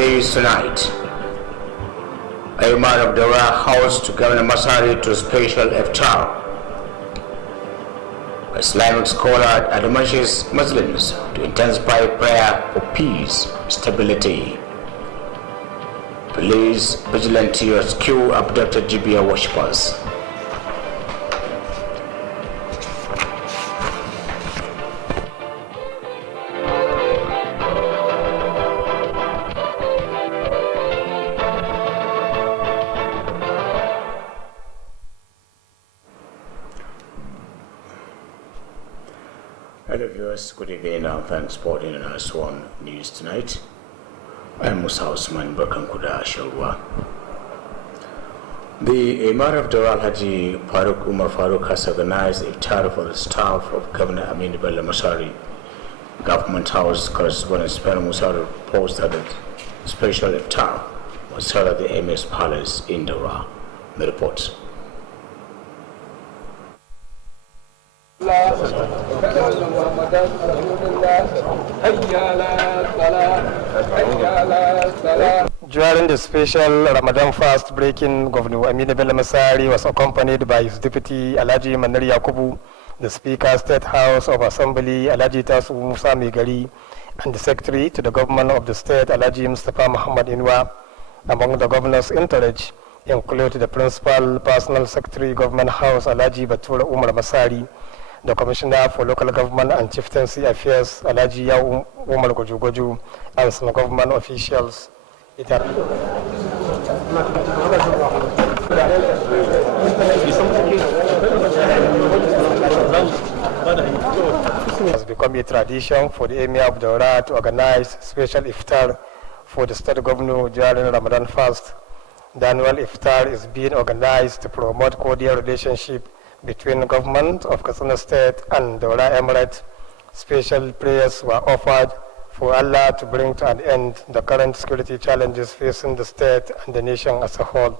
news tonight. Imam of Dawra housed Governor Masari to special iftar. Islamic scholar admonishes Muslims to intensify prayer for peace, stability. Police vigilante rescue abducted Jibia worshippers. Hello viewers, good evening and thanks for joining us on News Tonight. I am Musa Usman Barkankuda Shalwa. The Imam of Dawra Haji Farooq Umar Farooq has organized iftar for the staff of Governor Amin Bello Masari. Government House correspondent Spen Musar reports that the special iftar was held at the Emir's Palace in Dawra. The report. During the special Ramadan fast breaking, Governor Aminu Bello Masari was accompanied by his deputy Alhaji Manari Yakubu, the Speaker State House of Assembly Alhaji Tasu Musa Megari, and the Secretary to the Government of the State Alhaji Mustafa Muhammad Inwa. Among the governors in charge include the Principal Personal Secretary Government House Alhaji Batura Umar Masari, the Commissioner for Local Government and Chieftaincy Affairs Alhaji Yau Umar Goju, and some government officials. It has become a tradition for the Emir of Dawra to organize special iftar for the state governor during Ramadan fast. The annual iftar is being organized to promote cordial relationship between government of Katsina State and Dawra Emirate. Special prayers were offered for Allah to bring to an end the current security challenges facing the state and the nation as a whole.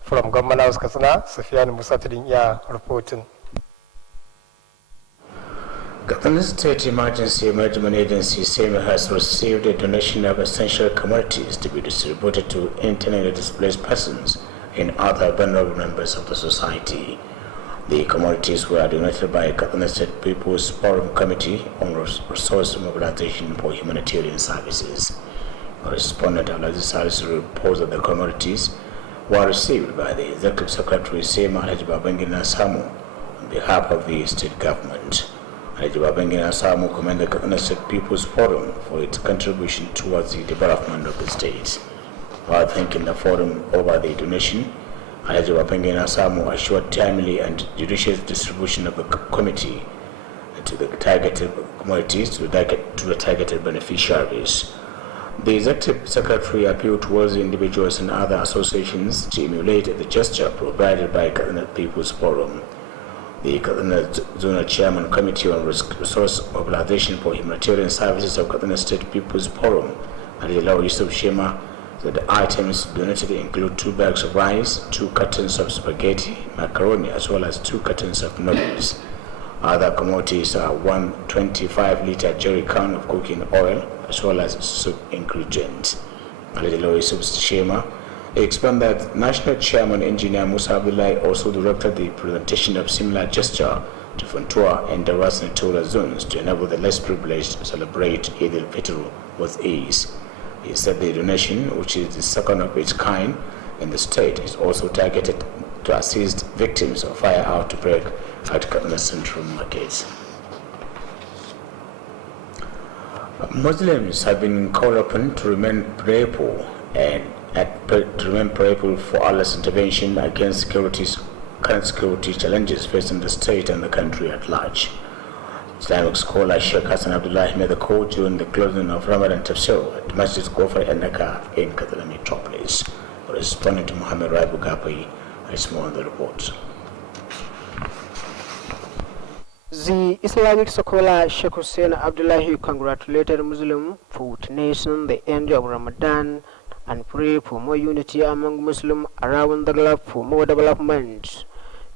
From Government House Katsina, Safiyan Musa Tidinya reporting. Katsina State Emergency Management Agency SEMA has received a donation of essential commodities to be distributed to internally displaced persons and other vulnerable members of the society. The commodities were donated by Katsina State People's Forum Committee on Resource Mobilization for Humanitarian Services. Correspondent Alazi Salisu reports that the commodities were received by the Executive Secretary Sema Alhaji Babangida Samu on behalf of the state government. Alhaji Babangida Samu commended the Katsina State People's Forum for its contribution towards the development of the state. While thanking the forum over the donation, Alhaji Babangida Samu assured timely and judicious distribution of the committee to the targeted commodities to the targeted beneficiaries. The Executive Secretary appealed towards the individuals and other associations to emulate the gesture provided by Katsina People's Forum. The Katsina Zonal Chairman Committee on Resource Mobilization for Humanitarian Services of Katsina State People's Forum, Alhaji Law Yusuf Shema, that the items donated include 2 bags of rice, 2 cartons of spaghetti, macaroni, as well as 2 cartons of noodles. Other commodities are 1 25-liter jerry can of cooking oil, as well as soup ingredients. Alhaji Law Yusuf Shema explained that National Chairman Engineer Musa Abdullahi also directed the presentation of similar gesture to Funtua and Dawra senatorial zones to enable the less privileged to celebrate Eid al-Fitr with ease. He said the donation, which is the second of its kind in the state, is also targeted to assist victims of fire outbreak at Katsina Central Markets. Muslims have been called upon to remain prayerful for Allah's intervention against current security challenges facing the state and the country at large. Islamic scholar Sheikh Hassan Abdullah made the call during the closing of Ramadan Tafsir at Masjid Gofar and Naka in Katsina Metropolis. Correspondent to Muhammad Raibu Gapi is more on the report. The Islamic scholar Sheikh Hussein Abdullahi congratulated Muslims for witnessing the end of Ramadan and pray for more unity among Muslims around the globe for more development.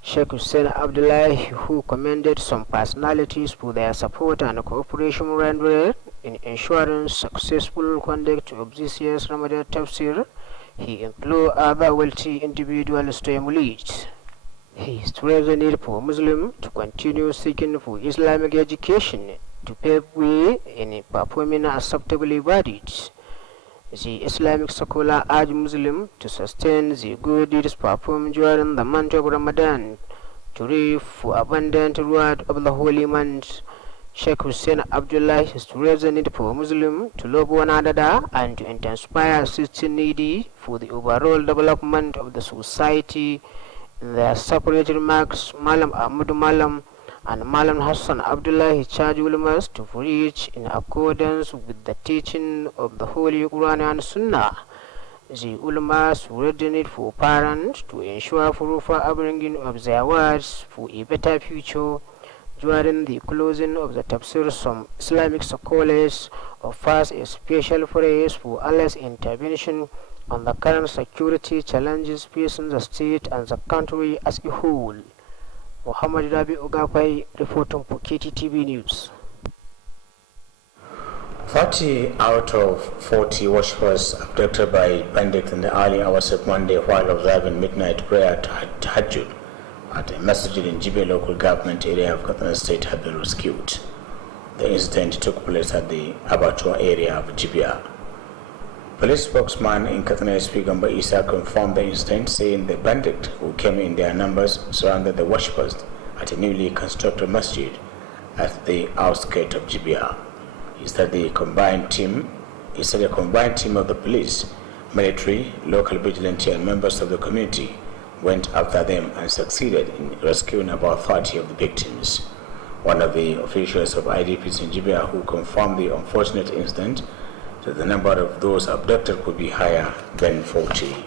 Sheikh Hussein Abdullahi, who commended some personalities for their support and cooperation rendered in ensuring successful conduct of this year's Ramadan Tafsir, he implored other wealthy individuals to emulate. He stressed the need for Muslims to continue seeking for Islamic education to pave way in performing acceptable ibadahs. The Islamic scholar urged Muslims to sustain the good deeds performed during the month of Ramadan to reap for abundant reward of the holy month. Sheikh Hussein Abdullah stressed the need for Muslims to love one another and to intensify assisting needy for the overall development of the society. In their separate remarks, Malam Ahmad Malam and Malam Hassan Abdullah charged ulama to preach in accordance with the teaching of the Holy Quran and Sunnah. The ulama read the need for parents to ensure proper upbringing of their words for a better future. During the closing of the tafsir, some Islamic scholars offers a special praise for Allah's intervention on the current security challenges facing the state and the country as a whole. Muhammad Rabi Ogafai reporting for Kttv News. 30 out of 40 worshippers abducted by bandits in the early hours of Monday while observing midnight prayer tahajjud at a masjid in Jibe local government area of Katsina State have been rescued. The incident took place at the abattoir area of Jibia. Police spokesman in Katsina SP Gamba Isa confirmed the incident, saying the bandits who came in their numbers surrounded the worshippers at a newly constructed masjid at the outskirts of Jibia. He said a combined team of the police, military, local vigilante and members of the community went after them and succeeded in rescuing about 30 of the victims. One of the officials of IDPs in Jibia who confirmed the unfortunate incident said the number of those abducted could be higher than 40.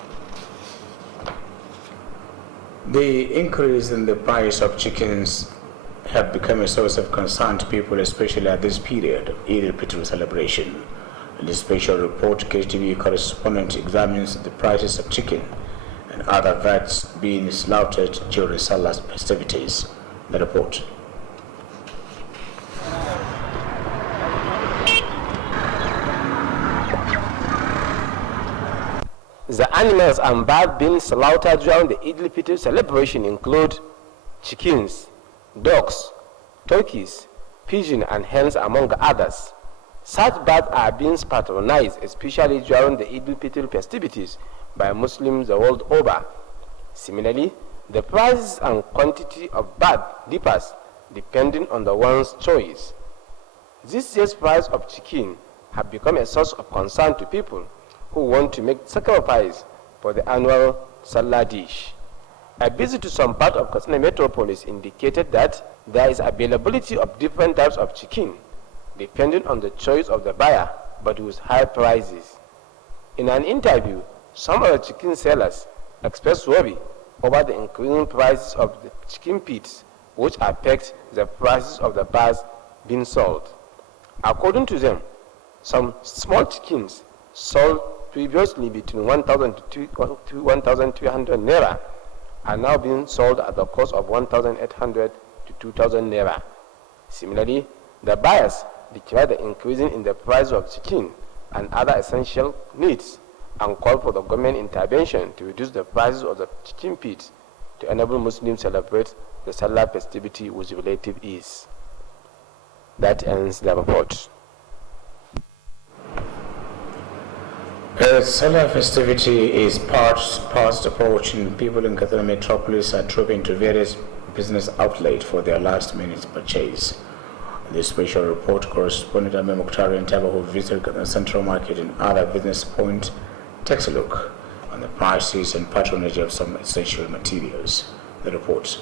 The increase in the price of chickens have become a source of concern to people, especially at this period of Eid al-Fitr celebration. In this special report, Kttv correspondent examines the prices of chicken and other vets being slaughtered during Salah festivities. The report. The animals and birds being slaughtered during the Eid al-Fitr celebration include chickens, ducks, turkeys, pigeons, and hens, among others. Such birds are being patronized, especially during the Eid al-Fitr festivities, by Muslims the world over. Similarly, the prices and quantity of bird differs depending on the one's choice. This year's price of chicken have become a source of concern to people who want to make sacrifice for the annual Salah dish. A visit to some part of Katsina metropolis indicated that there is availability of different types of chicken, depending on the choice of the buyer, but with high prices. In an interview, some of the chicken sellers expressed worry over the increasing prices of the chicken feet, which affect the prices of the birds being sold. According to them, some small chickens sold previously between 1,000 to 1,200 naira are now being sold at the cost of 1,800 to 2,000 naira. Similarly, the buyers declare the increasing in the price of chicken and other essential needs and call for the government intervention to reduce the prices of the chicken feet to enable Muslims celebrate the Salah festivity with relative ease. That ends the report. The Salah festivity is past approaching. People in Katsina metropolis are trooping to various business outlets for their last-minute purchase. In this special report, correspondent Amir Mukhtari and Taba, who visited Katsina Central Market and other business points, takes a look on the prices and patronage of some essential materials. The report.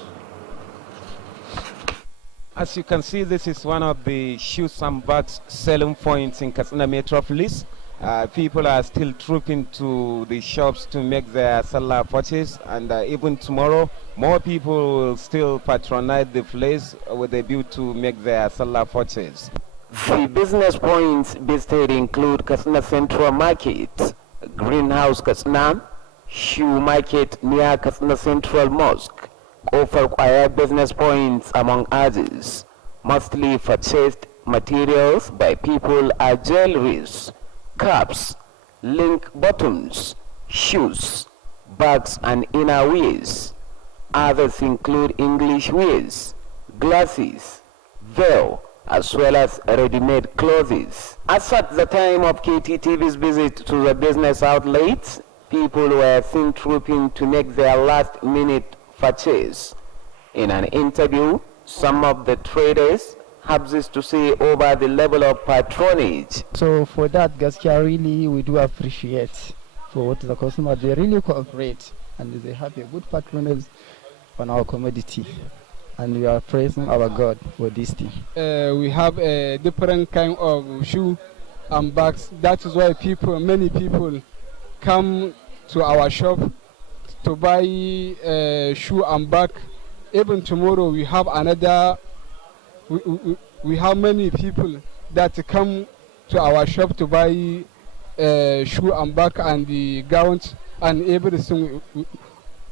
As you can see, this is one of the shoes and bags selling points in Katsina metropolis. People are still trooping to the shops to make their Salah purchase, and even tomorrow, more people will still patronize the place with a view to make their Salah purchase. The business points visited include Katsina Central Market, Greenhouse Katsina, Shoe Market near Katsina Central Mosque, Offer Choir business points, among others. Mostly purchased materials by people are jewelries, caps, link bottoms, shoes, bags and inner wears. Others include English wears, glasses, veil, as well as ready-made clothes. As at the time of KTTV's visit to the business outlets, people were seen trooping to make their last-minute purchase. In an interview, some of the traders have this to say over the level of patronage. So for that, gaskiya, really, we do appreciate for what the customers, they really cooperate and they have a good patronage on our commodity. And we are praising our God for this thing. We have a different kind of shoe and bags. That is why many people come to our shop to buy shoe and bag. Even tomorrow we have another. We have many people that come to our shop to buy shoe and bag and the gowns and everything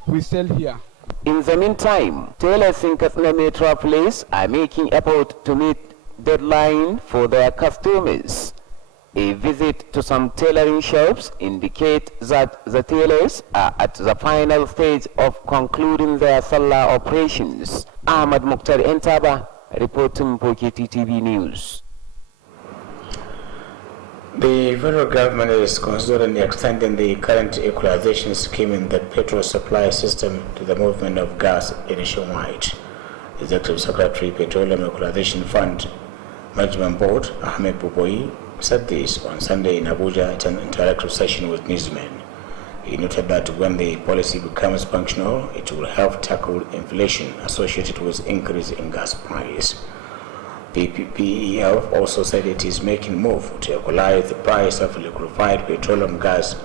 we sell here. In the meantime, tailors in Katsina Metropolis are making effort to meet deadline for their customers. A visit to some tailoring shops indicates that the tailors are at the final stage of concluding their Salah operations. Ahmad Mukhtar Entaba reporting for Kttv News. The federal government is considering extending the current equalization scheme in the petrol supply system to the movement of gas nationwide. The Executive Secretary, Petroleum Equalization Fund Management Board, Ahmed Buboi, said this on Sunday in Abuja at an interactive session with newsmen. He noted that when the policy becomes functional, it will help tackle inflation associated with increase in gas price. The PEF also said it is making move to equalize the price of liquefied petroleum gas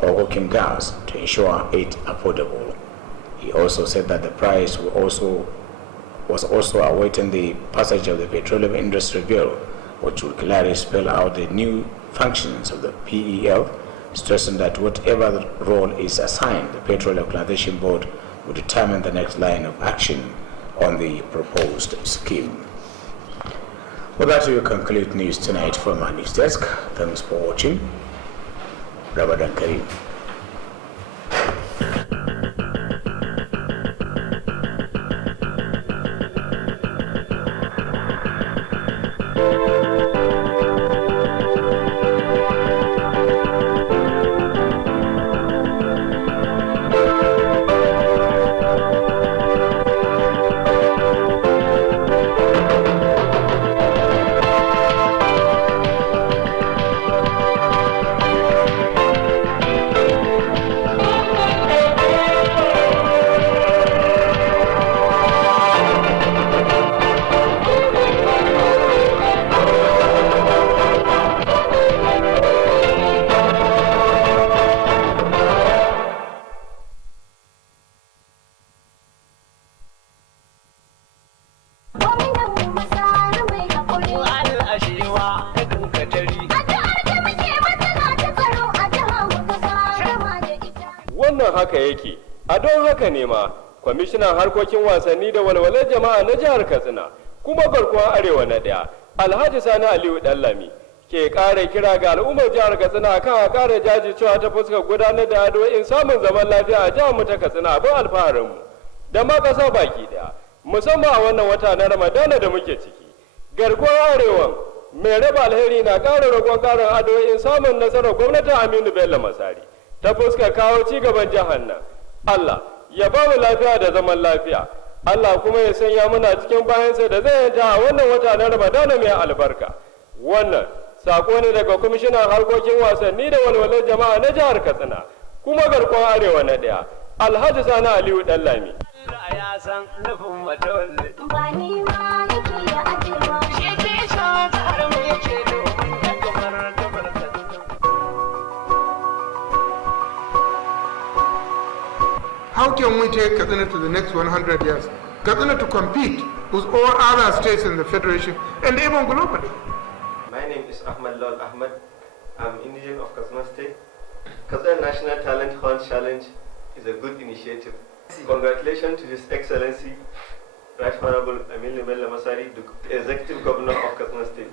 or cooking gas to ensure it affordable. He also said that the price was also awaiting the passage of the Petroleum Industry Bill, which will clearly spell out the new functions of the PEF, stressing that whatever role is assigned, the Petroleum Equalization Board will determine the next line of action on the proposed scheme. With that, we conclude news tonight from our news desk. Thanks for watching. Ramadan Kareem. Wannan haka yake, a don haka ne ma kwamishinan harkokin wasanni da walwalar jama'a na jihar Katsina kuma garkuwar Arewa na ɗaya Alhaji Sani Aliyu Dallami ke ƙara kira ga al'ummar jihar Katsina kan a ƙara jajircewa ta fuskar gudanar da addu'o'in samun zaman lafiya a jihar mu ta Katsina abin alfaharinmu da ma ƙasa baki ɗaya musamman a wannan wata na Ramadana da muke ciki. Garkuwar Arewa mai raba alheri na ƙara roƙon ƙarin addu'o'in samun nasarar gwamnatin Aminu Bello Masari ta fuskar kawo ci gaban jihar nan. Allah ya ba mu lafiya da zaman lafiya. Allah kuma ya sanya muna cikin bayansa da zai yanta a wannan wata na Ramadana mai albarka. Wannan sako ne daga kwamishinan harkokin wasanni da walwalar jama'a na jihar Katsina kuma garkuwar Arewa na ɗaya Alhaji Sani Aliyu Dallami. Ya san nufin matawalle. Ba ni ma yake ya ajewa. Shi ke sa ta har mu yake domin ya gabar Katsina. How can we take Katsina to the next 100 years? Katsina to compete with all other states in the Federation and even globally. My name is Ahmad Lal Ahmad. I'm indigenous of Katsina State. Katsina National Talent Hunt Challenge is a good initiative. Congratulations to His Excellency, Right Honorable Aminu Bello Masari, the Executive Governor of Katsina State.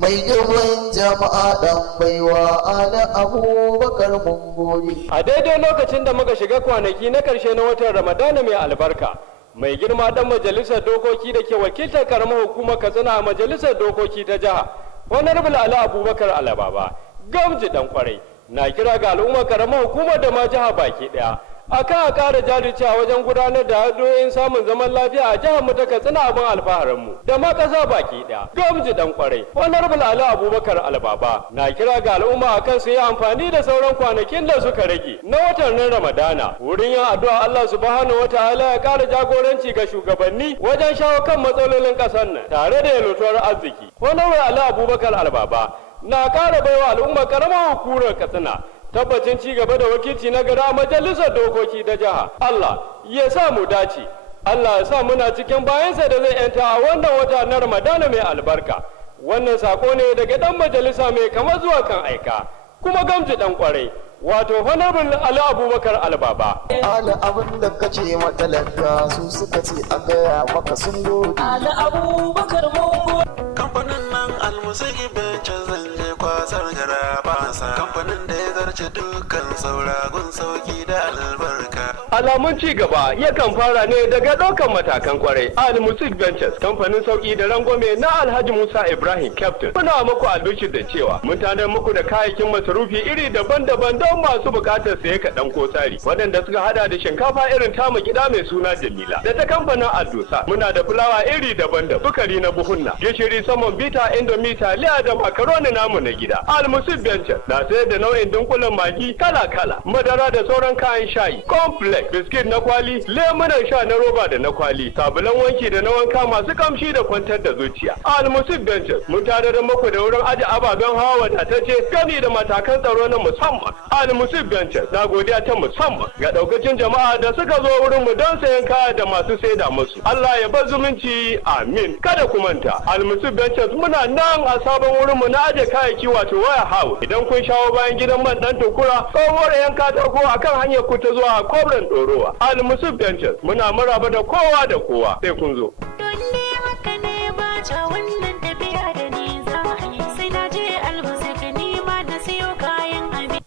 Mai girman jama'a dan baiwa ana Abubakar Mungori. A daidai lokacin da muka shiga kwanaki na karshe na watan Ramadana mai albarka, mai girma dan majalisar dokoki da ke wakiltar karamar hukumar Katsina a majalisar dokoki ta jiha, Honorable Ali Abubakar Alababa, gamji dan kwarai, na kira ga al'ummar karamar hukumar da ma jiha baki daya akan a ƙara jajircewa wajen gudanar da hanyoyin samun zaman lafiya a jihar mu ta Katsina abin alfaharin mu da ma ƙasa baki ɗaya. Gamji dan kwarai, Honorable Ali Abubakar Albaba na kira ga al'umma akan su yi amfani da sauran kwanakin da suka rage na watan Ramadana wurin yin addu'a Allah subhanahu wataala ya ƙara jagoranci ga shugabanni wajen shawo kan matsalolin ƙasar nan tare da yalwatuwar arziki. Honorable Ali Abubakar Albaba na ƙara baiwa al'umma karamar hukumar Katsina tabbacin ci gaba da wakilci na gada majalisar dokoki da jiha. Allah ya sa mu dace, Allah ya sa muna cikin bayansa da zai yanta a wannan wata na Ramadana mai albarka. Wannan sako ne daga dan majalisa mai kamar zuwa kan aika, kuma gamji dan kwarai, wato Honorable Ali Abubakar Albaba. Ala abin da kace matalaka su suka ce a gaya maka sun gode. Ali Abubakar Mungo. Kamfanin nan almusiki bencin zanje kwasar gara basa. Kamfanin da ya zarce dukkan sauragun sauki da albarka. Alamun ci gaba yakan fara ne daga ɗaukan matakan kwarai. Al-Music Ventures, kamfanin sauki da rangwame na Alhaji Musa Ibrahim Captain. Muna muku albishir da cewa mun tanar muku da kayayyakin masarufi iri daban-daban don masu bukatar saye kaɗan ko tsari. Waɗanda suka hada da shinkafa irin tamu gida mai suna Jamila. Da ta kamfanin Aldosa, muna da fulawa iri daban-daban, sukari na buhunna, gishiri saman bita, indomie, taliya da makaroni namu na gida. Al-Music Ventures na sayar da nau'in dunkulen magi kala-kala, madara da sauran kayan shayi, complex, biskit na kwali, lemunan sha na roba da na kwali, sabulan wanki da na wanka masu kamshi da kwantar da zuciya. Al-Music Ventures mun tare da muku da wurin aje ababen hawa wadatacce gami da matakan tsaro na musamman. Al-Music Ventures na godiya ta musamman ga daukacin jama'a da suka zo wurin mu don sayan kaya da masu saida musu. Allah ya bar zumunci, amin. Kada ku manta, Al-Music Ventures muna nan a sabon wurin mu na aje kayayyaki wato waya house. Idan kun shawo bayan gidan man dan tukura, tsohuwar yan katako akan hanyar ku ta zuwa Kobran Dorowa. Al-Music Ventures muna maraba da kowa da kowa, sai kun zo. Haka ne ba ta wannan tafiya da ni za a yi sai na je Al-Music ni ma da siyo kayan abin.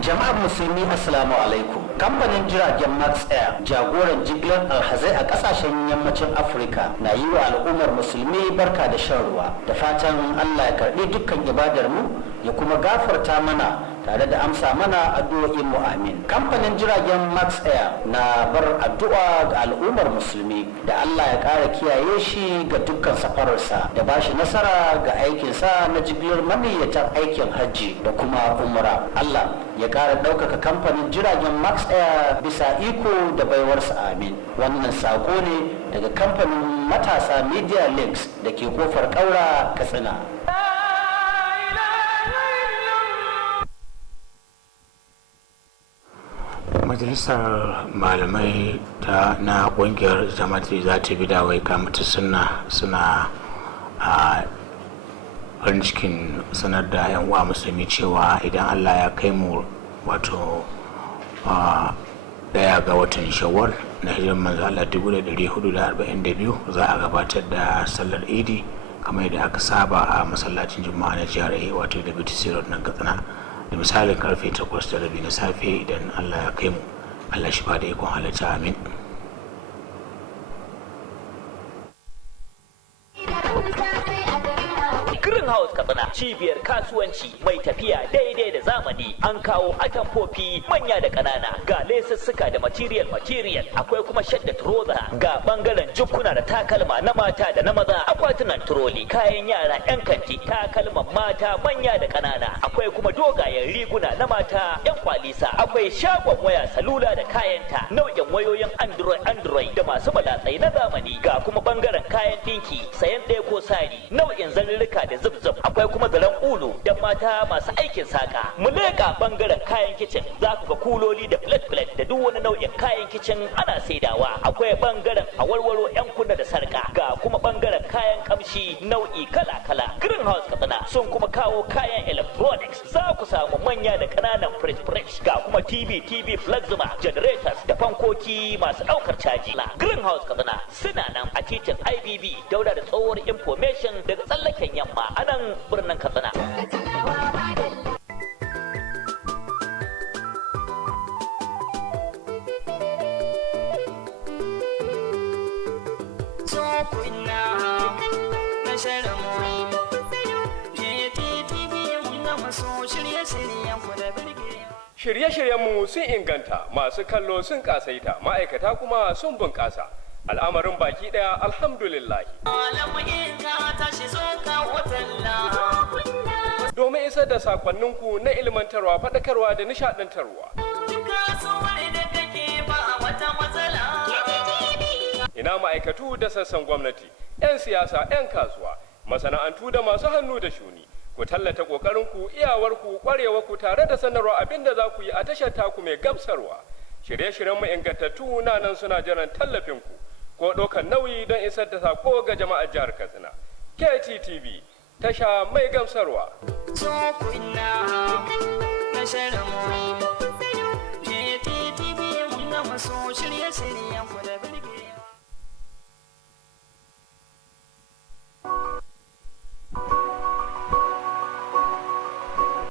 Jama'ar musulmi assalamu alaikum. Kamfanin jiragen Max Air, jagoran jigilar alhazai a kasashen yammacin Afirka, na yi wa al'ummar musulmi barka da shan ruwa. Da fatan Allah ya karbi dukkan ibadar mu ya kuma gafarta mana tare da amsa mana addu'o'in mu amin. Kamfanin jiragen Max Air na bar addu'a ga al'ummar musulmi da Allah ya ƙara kiyaye shi ga dukkan safararsa da ba shi nasara ga aikinsa na jigilar maniyyatan aikin hajji da kuma umra. Allah ya ƙara ɗaukaka kamfanin jiragen Max Air bisa iko da baiwarsa amin. Wannan sako ne daga kamfanin matasa Media Links da ke kofar ƙaura Katsina. Majalisar malamai na kungiyar jama'ati za ta bi da wai kamata suna a farin cikin sanar da 'yan uwa musulmi cewa idan Allah ya kai mu wato daya ga watan Shawwal na hijirar manzo Allah 1442 za a gabatar da sallar Idi kamar yadda aka saba a masallacin Juma'a na jihar wato da BTC Road nan Katsina da misalin karfe 8:30 na safe idan Allah ya kai mu. Allah shi ba da ikon halatta, amin. Greenhouse Katsina cibiyar kasuwanci mai tafiya daidai da zamani. An kawo atamfofi manya da ƙanana ga lesussuka da material akwai kuma shadda trouser ga bangaren jukkuna da takalma na mata da na maza akwatunan turoli kayan yara yan kanti takalman mata manya da ƙanana akwai kuma dogayen riguna na mata yan kwalisa akwai shagon waya salula da kayanta nau'in wayoyin android da masu balatsai na zamani ga kuma bangaren kayan dinki sayan ɗaya ko sari nau'in zarurruka da zubzub akwai kuma zaren ulu da mata masu aikin saka mu leƙa bangaren kayan kicin za ku ga kuloli da plate da duk wani nau'in kayan kicin ana saidawa akwai bangaren awarwaro yan kunna da sarka ga kuma bangaren kayan kamshi nau'i kala-kala Greenhouse Katsina sun kuma kawo kayan electronics za ku samu manya da ƙananan fridge ga kuma TV plasma generators da fankoki masu ɗaukar caji Greenhouse Katsina suna nan a titin IBB daura da tsohuwar information daga tsallaken yamma a nan birnin Katsina. Shirye-shiryenmu sun inganta, masu kallo sun kasaita, ma'aikata kuma sun bunƙasa. Al'amarin baki ɗaya alhamdulillah. Domin isar da sakonninku na ilmantarwa, faɗakarwa da nishaɗantarwa. Ina ma'aikatu da sassan gwamnati, 'yan siyasa, 'yan kasuwa, masana'antu da masu hannu da shuni. Ku tallata ƙoƙarinku, iyawarku, ƙwarewarku tare da sanarwa abin da za ku yi a tashar taku mai gamsarwa. Shirye-shiryenmu ingantattu na nan suna jiran tallafinku ko ɗaukar nauyi don isar da sako ga jama'ar jihar Katsina. Kttv, tasha mai gamsarwa.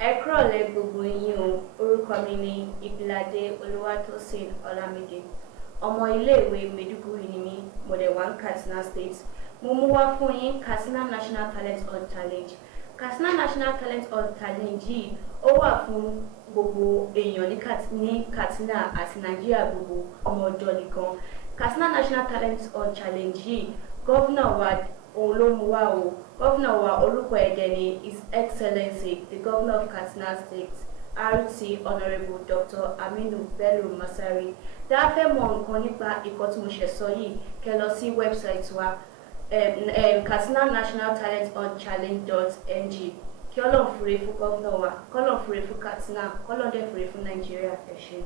Ẹ̀kúrọ̀lẹ́ gbogbo yín o, orúkọ mi ni Ìbíládé Olúwatósìn Ọlámídé. Ọmọ iléèwé Maiduguri ni mí, mo dẹ̀ wá ní Katsina State. Mo mú wá fún yín Katsina National Talent Hunt Challenge. Katsina National Talent Hunt Challenge yìí ó wà fún gbogbo èèyàn ní Katsina àti Nàìjíríà gbogbo ọmọ ọ̀dọ́ nìkan. Katsina National Talent Hunt Challenge yìí, Gọ́vnà wa Olómùwà o, Gọ́vnà wa orúkọ ẹ̀dẹ̀ ni His Excellency, the Governor of Katsina State, RT Honourable Dr. Aminu Bello Masari. Tá a fẹ́ mọ nǹkan nípa ìkọ́ tí mo ṣe sọ yìí, kẹ́ lọ sí wẹ́bsáìtì wa Katsina National Talent Hunt Challenge.ng. Kí Ọlọ́run fúre fún Gọ́vnà wa, k'Ọlọ́run fúre fún Katsina, k'Ọlọ́run dẹ̀ fúre fún Nàìjíríà. Ẹ ṣé.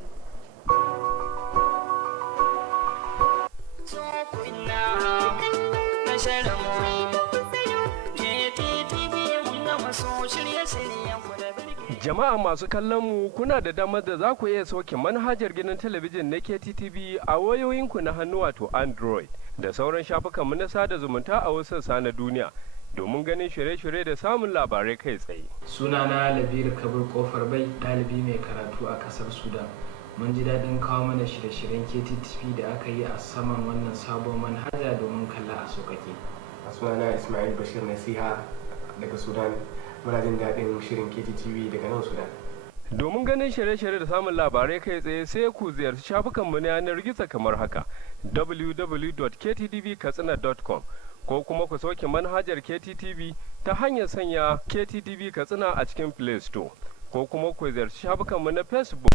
Jama'a masu kallon mu kuna da damar da za ku iya sauke manhajar gidan talabijin na Kttv a wayoyinku na hannu wato Android da sauran shafukanmu na sada zumunta a wasu sassa na duniya domin ganin shirye-shirye da samun labarai kai tsaye. Sunana Labiru Kabir Kofar Bai, ɗalibi mai karatu a ƙasar Sudan. Mun ji daɗin kawo mana shirye-shiryen Kttv da aka yi a saman wannan sabon manhaja domin kalla a sauƙaƙe. Sunana Ismail Bashir Nasiha daga Sudan. Muna jin daɗin shirin Kttv daga nan Sudan. Domin ganin shirye-shirye da samun labarai kai tsaye sai ku ziyarci shafukanmu na yanar gizo kamar haka www.kttv.katsina.com ko kuma ku sauke manhajar Kttv ta hanyar sanya Kttv Katsina a cikin Play Store ko kuma ku ziyarci shafukanmu na Facebook.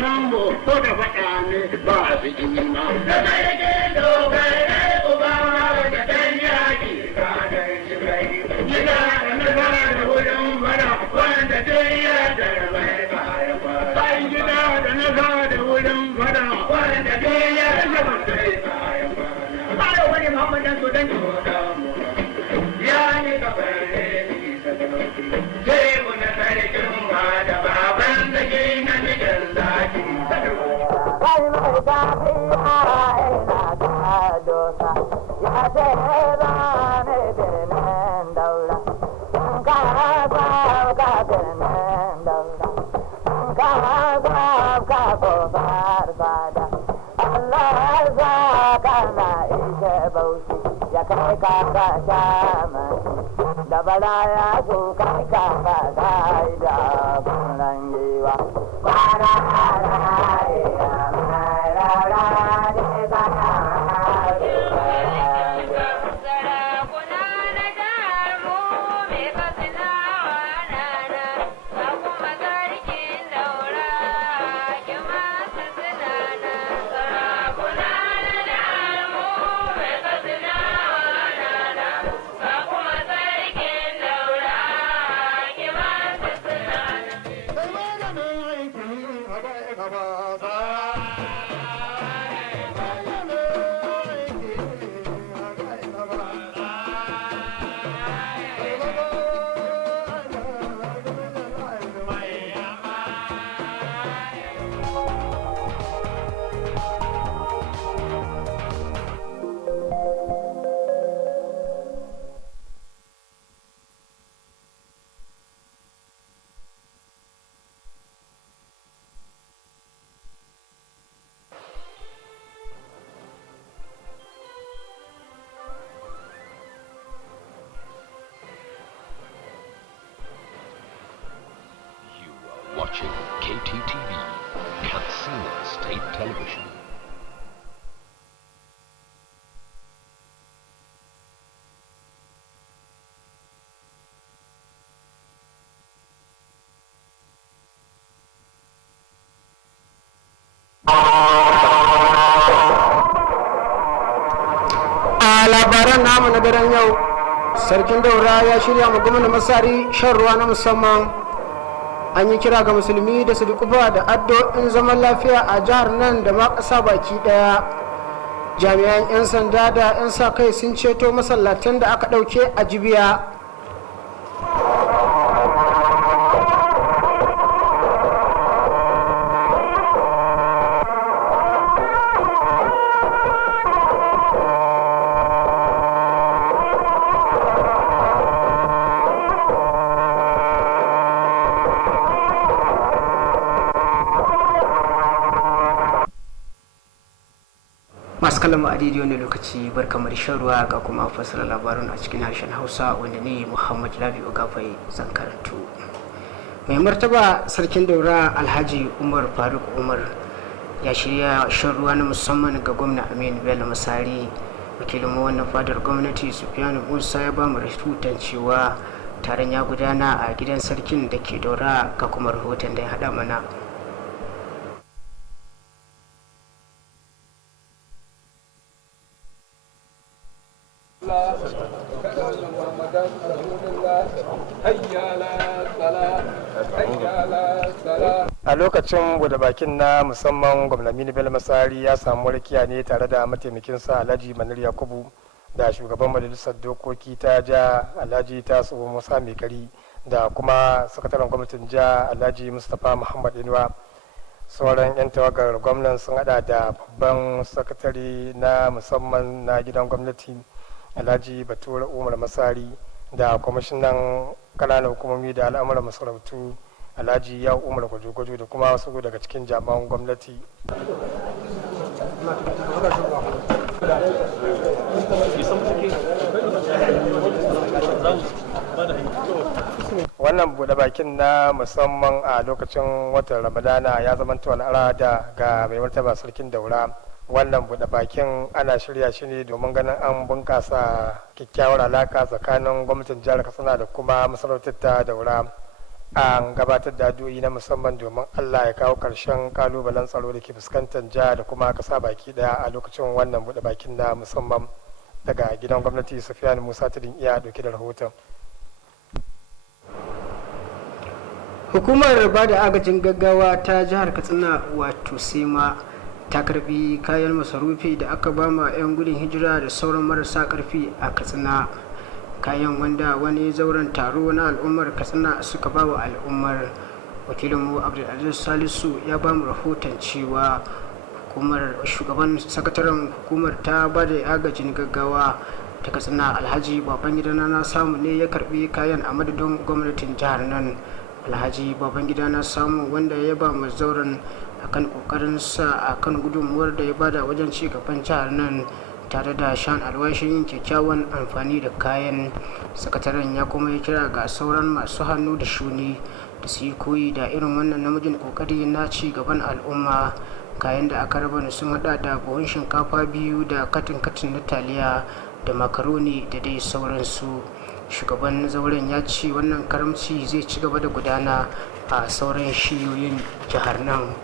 sambo ko da faɗa ne ba su ji ma. Da sarki dogare uba da ɗan yaƙi ka da shi bai. Gida da na da wurin fara wanda dai ya darbai bayan fara. Bayan gida da na da wurin fara wanda dai ya darbai bayan fara. Ba wani Muhammadan su dan joda mu. Ya ne ka bare ni sadauki. Sai mu na sarkin ma da baban da ke na mijin zaki sadauki. Kai mai gafi ina ga dosa ya ce ba ne birnin daura. Ka ba ka birnin daura. Ka ba ka gobar bada. Allah za ka na ike bauchi ya kai ka ga jamani. Da bala ya zo kai ka ga gaida kunan yiwa. Kwana watching Kttv, Katsina State Television. A labaran namu na daren yau, sarkin daura ya shirya ma gwamna masari shan ruwa na musamman. An yi kira ga musulmi da su dukufa da addu'o'in zaman lafiya a jihar nan da ma ƙasa baki ɗaya. Jami'an 'yan sanda da 'yan sa kai sun ceto masallatan da aka ɗauke a jibiya. masu kallon a daidai wani lokaci bar kamar shan ruwa ga kuma fassara labarun a cikin harshen hausa wanda ne muhammad labi ogafai zan karanto. Mai martaba sarkin daura alhaji umar faruk umar ya shirya shan ruwa na musamman ga gwamna aminu bello masari. Wakilin wannan fadar gwamnati sufiyanu musa ya ba mu rahoton cewa taron ya gudana a gidan sarkin da ke daura ga kuma rahoton da ya haɗa mana. A lokacin bude bakin na musamman gwamna Aminu Bello Masari ya samu rakiya ne tare da mataimakinsa Alhaji Manir Yakubu da shugaban majalisar dokoki ta ja Alhaji Tasu Musa Mekari da kuma sakataren gwamnatin ja Alhaji Mustapha Muhammad Inuwa. Sauran 'yan tawagar gwamnan sun hada da babban sakatare na musamman na gidan gwamnati Alhaji Bature Umar Masari da kwamishinan kananan hukumomi da al'amuran masarautu Alhaji ya Umar Gwajo-Gwajo da kuma wasu daga cikin jami'an gwamnati. Wannan buɗe bakin na musamman a lokacin watan Ramadana ya zama al'ada ga mai martaba sarkin daura. Wannan buɗe bakin ana shirya shi ne domin ganin an bunƙasa kyakkyawar alaka tsakanin gwamnatin jihar Katsina da kuma masarautar ta daura. an gabatar da addu'o'i na musamman domin Allah ya kawo ƙarshen kalubalen tsaro da ke fuskantar jiha da kuma ƙasa baki daya a lokacin wannan buɗe bakin na musamman. Daga gidan gwamnati Sufyan Musa Tudun iya dauke da rahoton. Hukumar ba da agajin gaggawa ta jihar Katsina wato sema ta karbi kayan masarufi da aka ba ma 'yan gudun hijira da sauran marasa karfi a Katsina. Kayan wanda wani zauren taro na al'ummar Katsina suka ba wa al'ummar. Wakilinmu Abdulaziz Salisu ya ba mu rahoton cewa shugaban sakataren hukumar ta ba da agajin gaggawa ta Katsina Alhaji Babangida na samu ne ya karbi kayan a madadin gwamnatin jihar nan. Alhaji Babangida na samu wanda ya ba mu zauren akan kokarinsa akan gudunmuwar da ya bada wajen ci gaban jihar nan tare da shan alwashin yin kyakkyawan amfani da kayan. Sakataren ya kuma yi kira ga sauran masu hannu da shuni da su yi koyi da irin wannan namijin kokari na ci gaban al'umma. Kayan da aka raba sun hada da buhun shinkafa 2 da katin na taliya da makaroni da dai sauransu. Shugaban zauren ya ce wannan karamci zai ci gaba da gudana a sauran shiyoyin jihar nan.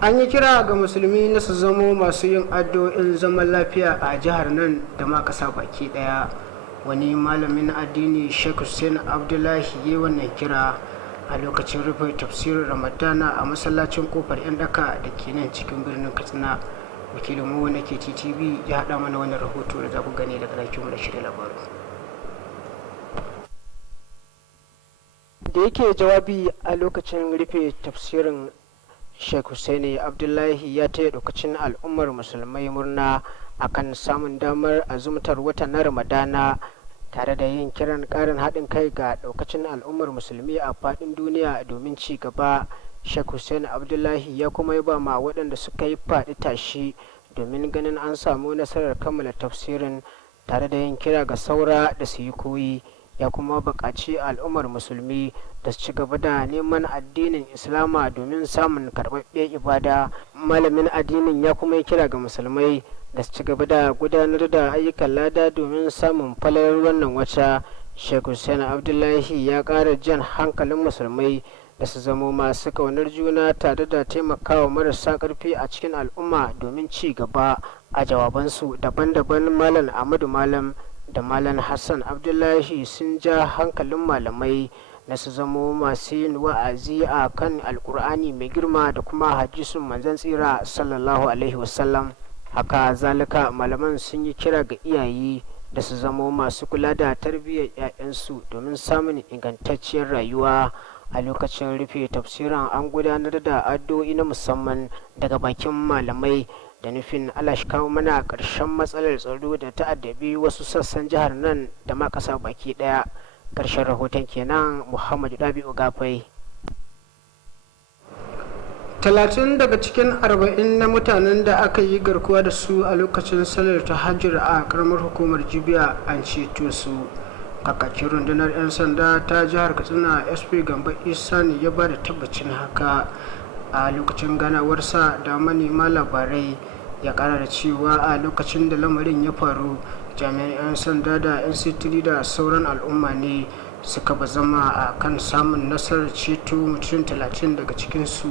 An yi kira ga musulmi na su zamo masu yin addu'o'in zaman lafiya a jihar nan da ma kasa baki daya. Wani malamin addini Sheikh Hussein Abdullahi ya wannan kira a lokacin rufe tafsirin Ramadana a masallacin kofar 'yan daka da ke nan cikin birnin Katsina. Wakilinmu na Kttv ya haɗa mana wani rahoto da za ku gani daga ɗakin da shirya labaru. Da yake jawabi a lokacin rufe tafsirin, Sheikh Hussein Abdullahi ya taya lokacin al'ummar musulmai murna akan samun damar azumtar watan na Ramadana tare da yin kiran ƙarin haɗin kai ga ɗaukacin al'ummar musulmi a faɗin duniya domin ci gaba. Sheikh Hussein Abdullahi ya kuma yi ba ma waɗanda suka yi faɗi tashi domin ganin an samu nasarar kammala tafsirin tare da yin kira ga saura da su yi koyi. Ya kuma buƙaci al'ummar musulmi da su ci gaba da neman addinin Islama domin samun karɓaɓɓiyar ibada. Malamin addinin ya kuma yi kira ga musulmai da su ci gaba da gudanar da ayyukan lada domin samun falalar wannan wata. Sheikh Hussein Abdullahi ya ƙara jan hankalin musulmai da su zamo masu kaunar juna tare da taimakawa marasa ƙarfi a cikin al'umma domin ci gaba. A jawabansu daban-daban, Malam Ahmadu Malam da Malam Hassan Abdullahi sun ja hankalin malamai na su zamo masu yin wa'azi a kan alkur'ani mai girma da kuma hadisin manzon tsira sallallahu alaihi wasallam. Haka zalika malaman sun yi kira ga iyaye da su zamo masu kula da tarbiyyar 'ya'yansu domin samun ingantacciyar rayuwa. A lokacin rufe tafsirin an gudanar da addu'o'i na musamman daga bakin malamai da nufin Allah shi kawo mana ƙarshen matsalar tsaro da ta'addabi wasu sassan jihar nan da ma ƙasa baki ɗaya. Ƙarshen rahoton kenan. Muhammadu Dabi'u Gafai. 30 daga cikin 40 na mutanen da aka yi garkuwa da su a lokacin salar tahajjud a karamar hukumar Jibiya an ceto su. Kakakin rundunar 'yan sanda ta jihar Katsina SP Gamba Isa ne ya ba da tabbacin haka a lokacin ganawarsa da manema labarai. Ya kara da cewa a lokacin da lamarin ya faru, jami'an 'yan sanda da 'yan sitiri da sauran al'umma ne suka bazama a kan samun nasarar ceto mutum 30 daga cikinsu.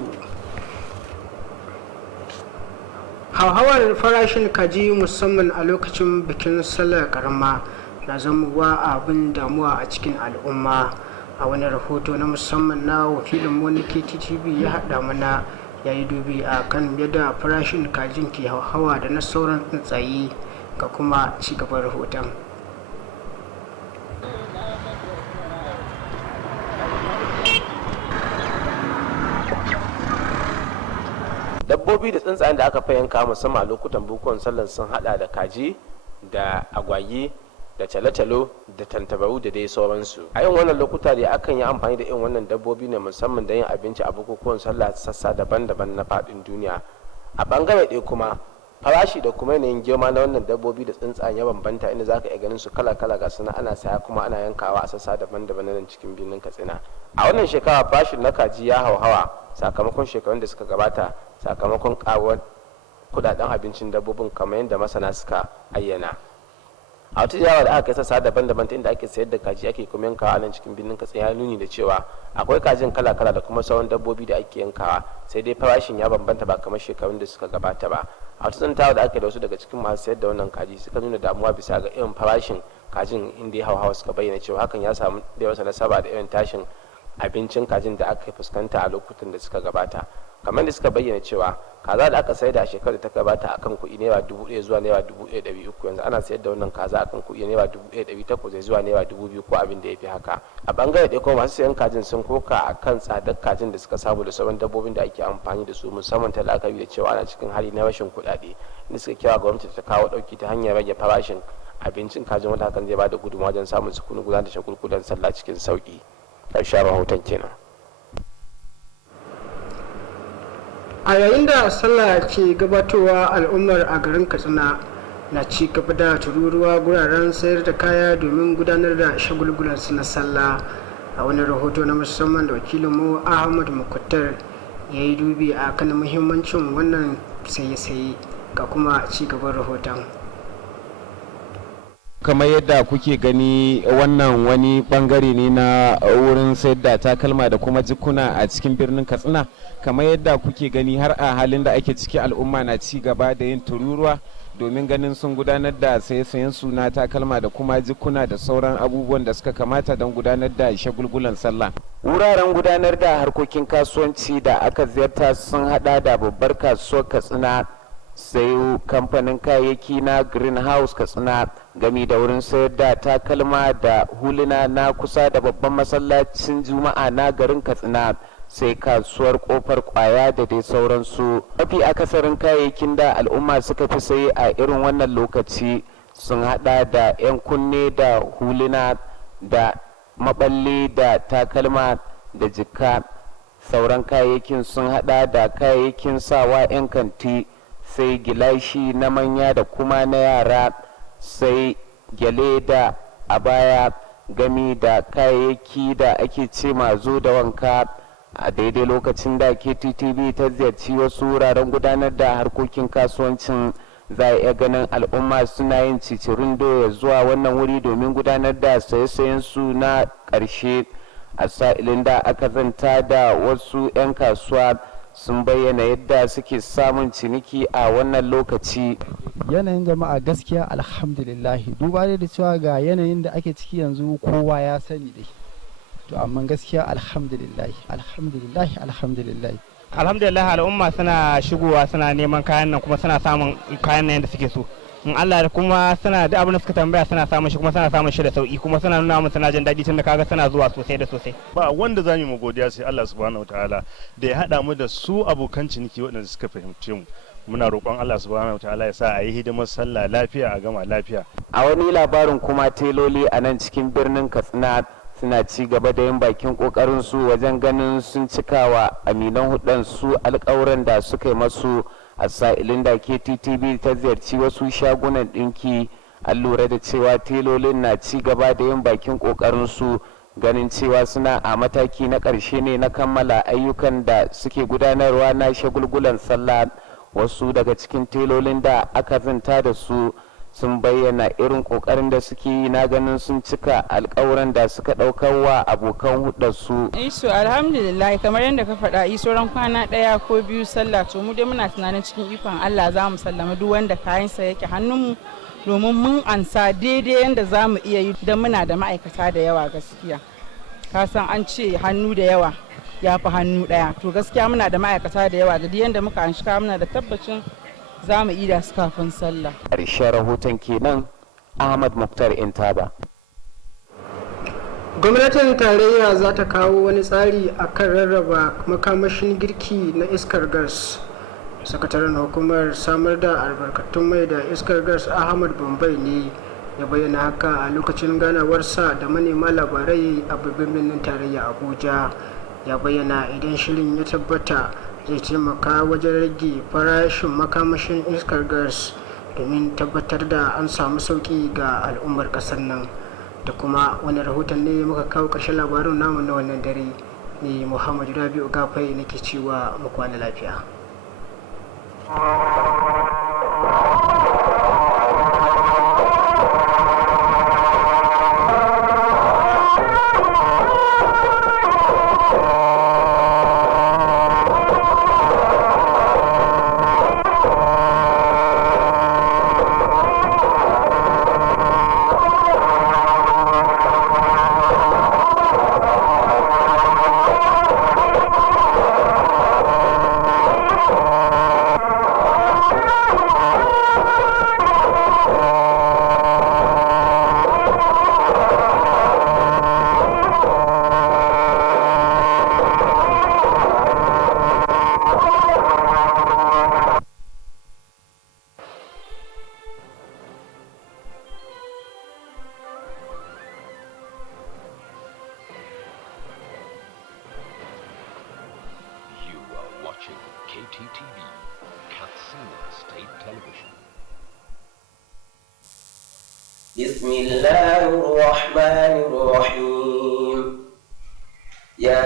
Hauhawar farashin kaji musamman a lokacin bikin sallar karama na zamowa abin damuwa a cikin al'umma. A wani rahoto na musamman na wakilin wani Kttv ya haɗa mana ya yi dubi a kan yadda farashin kajin ke hauhawa da na sauran tsuntsaye ga kuma ci gaban rahoton. Dabbobi da tsuntsayen da aka yanka musamman a lokutan bukuwan sallar sun hada da kaji da agwagi da talo-talo da tantabaru da dai sauransu. A yin wannan lokuta da akan yi amfani da irin wannan dabbobi ne musamman da yin abinci a bukukuwan sallah sassa daban-daban na faɗin duniya. A bangare ɗaya kuma farashi da kuma yanayin girma na wannan dabbobi da tsuntsayen ya bambanta, inda za ka iya ganin su kala-kala ga suna ana saya kuma ana yankawa a sassa daban-daban na nan cikin birnin Katsina. A wannan shekara farashin na kaji ya hauhawa sakamakon shekarun da suka gabata sakamakon karuwar kudaden abincin dabbobin kamar yadda masana suka ayyana. a wata yawa da aka kai sassa daban-daban ta inda ake sayar da kaji ake kuma yankawa a nan cikin birnin Katsina ya nuni da cewa akwai kajin kala-kala da kuma sauran dabbobi da ake yankawa, sai dai farashin ya bambanta ba kamar shekarun da suka gabata ba. A wata zantawa da aka da wasu daga cikin masu sayar da wannan kaji suka nuna damuwa bisa ga irin farashin kajin inda ya hauhawa, suka bayyana cewa hakan ya samu da yawa nasaba da irin tashin abincin kajin da aka fuskanta a lokutan da suka gabata. Kamar da suka bayyana cewa kaza da aka sayar da a shekarar da ta gabata akan kuɗi naira 1,000 zuwa naira 1,300, yanzu ana sayar da wannan kaza akan kuɗi naira 1,800 zuwa naira 2,000 ko abin da ya fi haka. A bangare ɗaya kuma masu sayan kajin sun koka akan tsadar kajin da suka samu da sauran dabbobin da ake amfani da su, musamman ta la'akari da cewa ana cikin hali na rashin kuɗaɗe, inda suka kira gwamnati ta kawo ɗauki ta hanyar rage farashin abincin kajin, wanda hakan zai ba da gudunmawa wajen samun sukunin gudanar da shagulgulan sallah cikin sauki. Ƙarshen rahoton kenan. A yayin da sallah ke gabatowa, al'ummar a garin Katsina na ci gaba da tururuwa guraren sayar da kaya domin gudanar da shagulgulan su na sallah. A wani rahoto na musamman da wakilinmu Ahmad Mukuttar ya yi dubi a kan muhimmancin wannan saye-saye, ga kuma ci gaban rahoton. Kamar yadda kuke gani, wannan wani bangare ne na wurin sayar da takalma da kuma jikuna a cikin birnin Katsina. Kamar yadda kuke gani, har a halin da ake ciki al'umma na ci gaba da yin tururuwa domin ganin sun gudanar da saye-sayen su na takalma da kuma jikuna da sauran abubuwan da suka kamata don gudanar da shagulgulan sallah. Wuraren gudanar da harkokin kasuwanci da aka ziyarta sun hada da babbar kasuwar Katsina, sai kamfanin kayayyaki na Greenhouse Katsina, gami da wurin sayar da takalma da huluna na kusa da babban masallacin Juma'a na garin Katsina, sai kasuwar Kofar Kwaya da dai sauransu. Mafi akasarin kayayyakin da al'umma suka fi saye a irin wannan lokaci sun hada da 'yan kunne da huluna da maballe da takalma da jikka. Sauran kayayyakin sun hada da kayayyakin sawa 'yan kanti, sai gilashi na manya da kuma na yara, sai gyale da abaya, gami da kayayyaki da ake ce mazo da wanka. A daidai lokacin da Kttv ta ziyarci wasu wuraren gudanar da harkokin kasuwancin, za a iya ganin al'umma suna yin cicirindo ya zuwa wannan wuri domin gudanar da saye-sayen su na ƙarshe. A sa'ilin da aka zanta da wasu 'yan kasuwa, sun bayyana yadda suke samun ciniki a wannan lokaci. Yanayin jama'a gaskiya alhamdulillah, duba da cewa ga yanayin da ake ciki yanzu kowa ya sani dai, to amma gaskiya alhamdulillah al'umma suna shigowa suna neman kayan nan, kuma suna samun kayan nan yadda suke so. In Allah, kuma suna da abin da suka tambaya suna samun shi, kuma suna samun shi da sauki, kuma suna nuna mun suna jin daɗi tun da kaga suna zuwa sosai da sosai. Ba wanda zamu mu godiya sai Allah subhanahu wataala da ya hada mu da su abokan ciniki waɗanda suka fahimce mu. Muna roƙon Allah subhanahu wataala ya sa a yi hidimar sallah lafiya, a gama lafiya. A wani labarin kuma, teloli a nan cikin birnin Katsina suna ci gaba da yin bakin kokarin su wajen ganin sun cikawa aminan hudan su alƙawuran da suka yi masu. A sa'ilin da Kttv ta ziyarci wasu shagunan ɗinki, an lura da cewa telolin na ci gaba da yin bakin kokarin su ganin cewa suna a mataki na ƙarshe ne na kammala ayyukan da suke gudanarwa na shagulgulan sallah. Wasu daga cikin telolin da aka zanta da su sun bayyana irin kokarin da suke yi na ganin sun cika alkawuran da suka daukar wa abokan hudarsu. Iso alhamdulillah, kamar yadda ka faɗa, iso ran kwana ɗaya ko biyu sallah, to mu dai muna tunanin cikin ikon Allah za mu sallama duk wanda kayansa yake hannunmu, domin mun ansa daidai yadda za mu iya yi, don muna da ma'aikata da yawa gaskiya. Ka san an ce hannu da yawa ya fi hannu ɗaya, to gaskiya muna da ma'aikata da yawa, da yadda muka an shika muna da tabbacin za mu ida su kafin sallah. Ƙarshen rahoton kenan, Ahmad Muktar Intaba. Gwamnatin tarayya za ta kawo wani tsari a kan rarraba makamashin girki na iskar gas. Sakataren hukumar samar da albarkatun mai da iskar gas Ahmad Bambai ne ya bayyana haka a lokacin ganawarsa da manema labarai a babban birnin tarayya Abuja. Ya bayyana idan shirin ya tabbata, zai taimaka wajen rage farashin makamashin iskar gas domin tabbatar da an samu sauki ga al'ummar kasar nan. Da kuma wani rahoton ne muka kawo ƙarshen labarin namu na wannan dare. Ni Muhammadu Rabi'u Gafai nake cewa mu kwana lafiya. Kttv, Katsina State Television. بسم الله الرحمن الرحيم. يا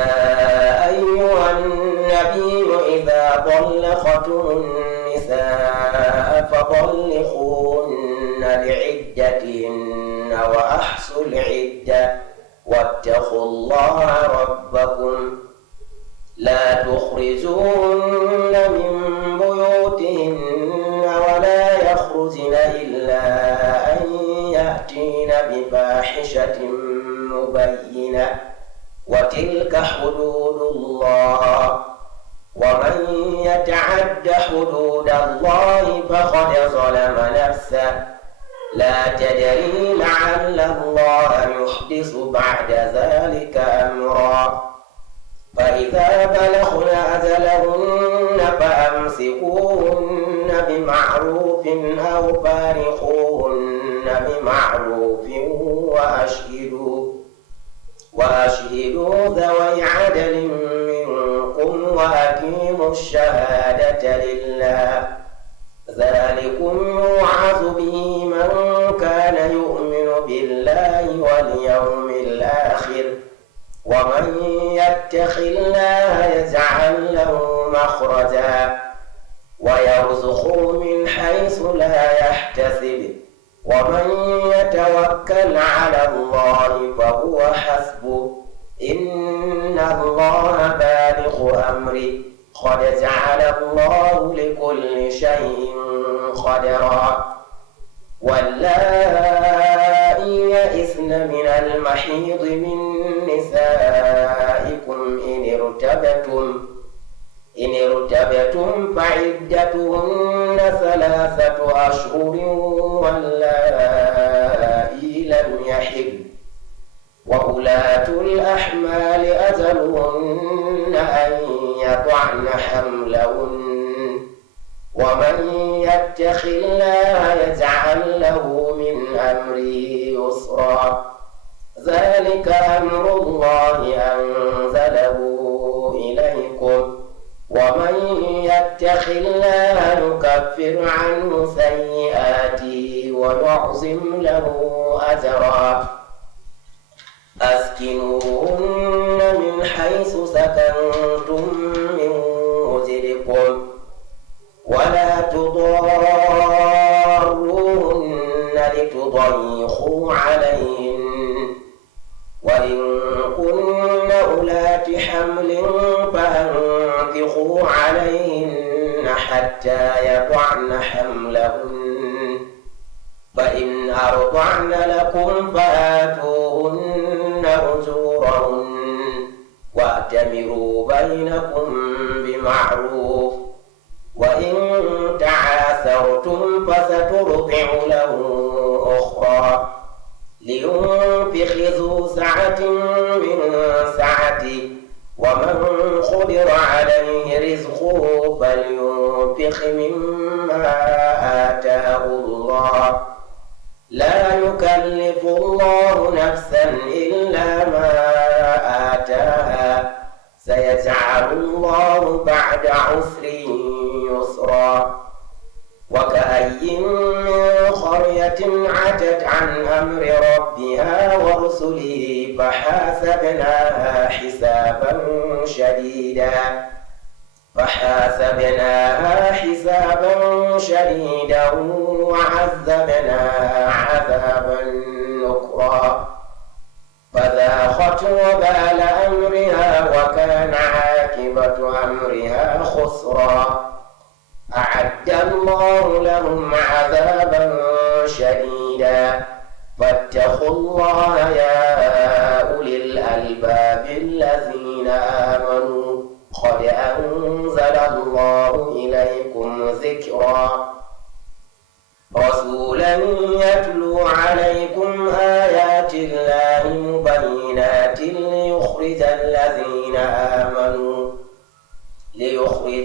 أيها النبي إذا طلقتم النساء فطلقوهن لعدتهن وأحصوا العدة واتقوا الله ربكم لا تخرجوهن من بيوتهن ولا يخرجن إلا أن يأتين بفاحشة مبينة وتلك حدود الله ومن يتعد حدود الله فقد ظلم نفسه لا تدري لعل الله يحدث بعد ذلك أمرا فإذا بلغن أجلهن فأمسكوهن بمعروف أو فارقوهن بمعروف وأشهدوا ذوي عدل منكم وأقيموا الشهادة لله ذلكم يوعظ به من كان يؤمن بالله واليوم الآخر ومن يتق الله يجعل له مخرجا ويرزقه من حيث لا يحتسب ومن يتوكل على الله فهو حسبه إن الله بالغ أمره قد جعل الله لكل شيء قدرا واللائي يئسن من المحيض من نسائكم إن ارتبتم فعدتهن 3 أشهر واللائي لم يحضن وأولاة الأحمال أجلهن أن يضعن حملهن ومن يتق الله يجعل له من أمره يسرا ذلك أمر الله أنزله إليكم ومن يتق الله يكفر عنه سيئاته ويعظم له أجرا أسكنوهن من حيث سكنتم من وجدكم ولا تضاروهن لتضيقوا عليهن وإن كن أولات حمل فأنفقوا عليهن حتى يضعن حملهن فإن أرضعن لكم فآتوهن أجورهن واعتمروا بينكم بمعروف وإن تعاثرتم فسترضع له أخرى لينفق ذو سعة من سعته ومن قدر عليه رزقه فلينفق مما آتاه الله لا يكلف الله نفسا إلا ما آتاها سيجعل الله بعد عسر يسرا وكأي من قرية عتت عن أمر ربها ورسله فحاسبناها حسابا شديدا وعذبناها عذابا نكرا فذاقت وبال أمرها وكان عاقبة أمرها خسرا أعد الله لهم عذابا شديدا فاتقوا الله يا أولي الألباب الذين آمنوا قد أنزل الله إليكم ذكرا رسولا يتلو عليكم آيات الله مبينات ليخرج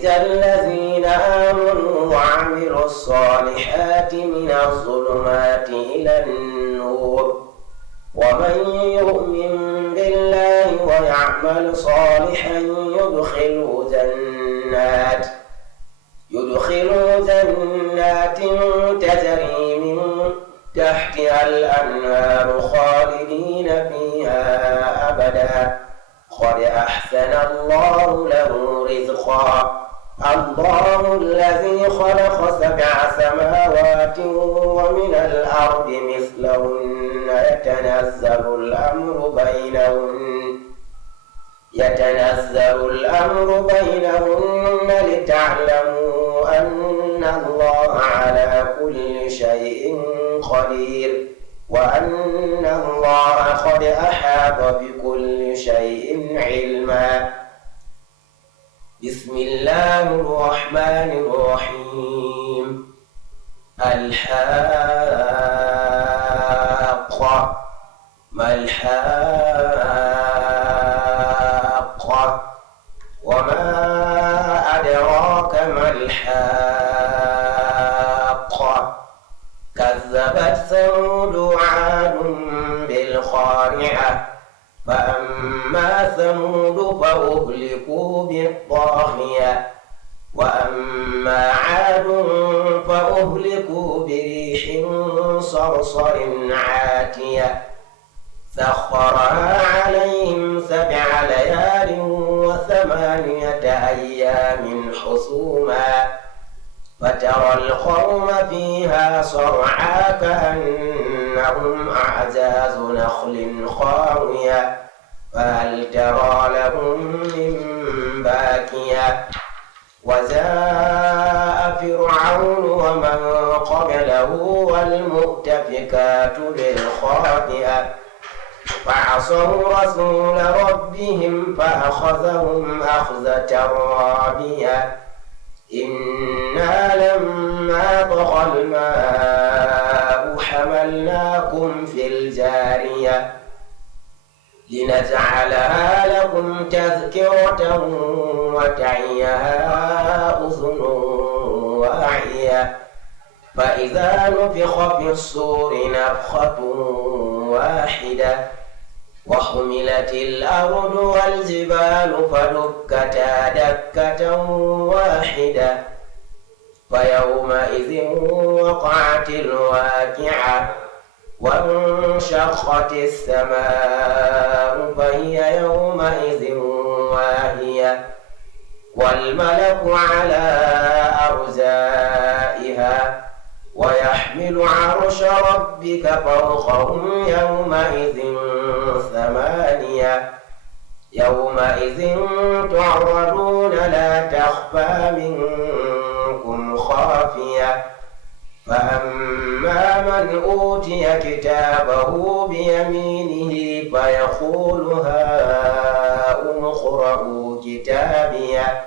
الذين آمنوا وعملوا الصالحات من الظلمات إلى النور ومن يؤمن بالله ويعمل صالحا يدخل جنات تجري من تحتها الأنهار خالدين فيها أبدا قد أحسن الله له رزقا الله الذي خلق 7 سماوات ومن الأرض مثلهن يتنزل الأمر بينهن لتعلموا أن الله على كل شيء قدير وأن الله قد أحاط بكل شيء علما. بسم الله الرحمن الرحيم. الحاقة ما الحاقة وما أدراك ما الحاقة كذبت ثمود وعاد بالقارعة فأما ثمود فأهلكوا بالطاغية وأما عاد فأهلكوا بريح صرصر عاتية سخرها عليهم 7 ليال و8 أيام حسوما فترى القوم فيها صرعى كأنهم أعجاز نخل خاوية فهل ترى لهم من باكية وجاء فرعون ومن قبله والمؤتفكات بالخاطئة فعصوا رسول ربهم فأخذهم أخذة رابية إنا لما طغى الماء حملناكم في الجارية لنجعلها لكم تذكرة وتعيها أذن واعية فإذا نفخ في الصور نفخة واحدة وحملت الأرض والجبال فدكتا دكة واحدة فيومئذ وقعت الواقعة وانشقت السماء فهي يومئذ واهية والملك على أرجائها ويحمل عرش ربك فوقهم يومئذ 8 يومئذ تعرضون لا تخفى منكم خافية فأما من أوتي كتابه بيمينه فيقول هاؤم اقرءوا كتابيه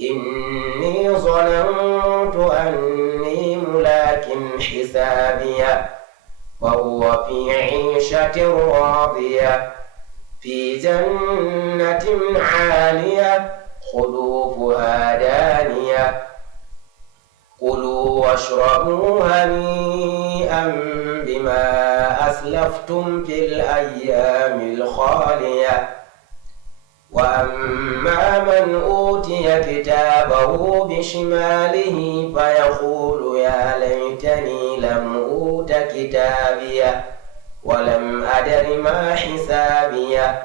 إني ظننت أني ملاك حسابيه وهو في عيشة راضية في جنة عالية قطوفها دانية كلوا واشربوا هنيئا بما أسلفتم في الأيام الخالية وأما من أوتي كتابه بشماله فيقول يا ليتني لم أوت كتابيه ولم أدر ما حسابيه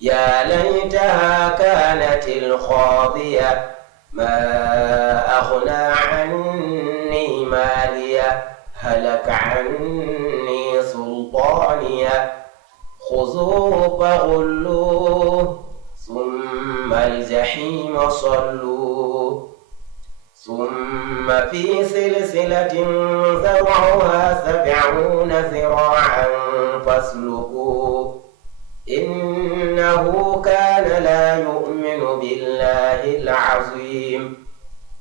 يا ليتها كانت القاضية ما أغنى عني ماليه هلك عني سلطانيه خذوه فغلوه ثم الجحيم صلوه ثم في سلسلة ذرعها 70 ذراعا فاسلكوه إنه كان لا يؤمن بالله العظيم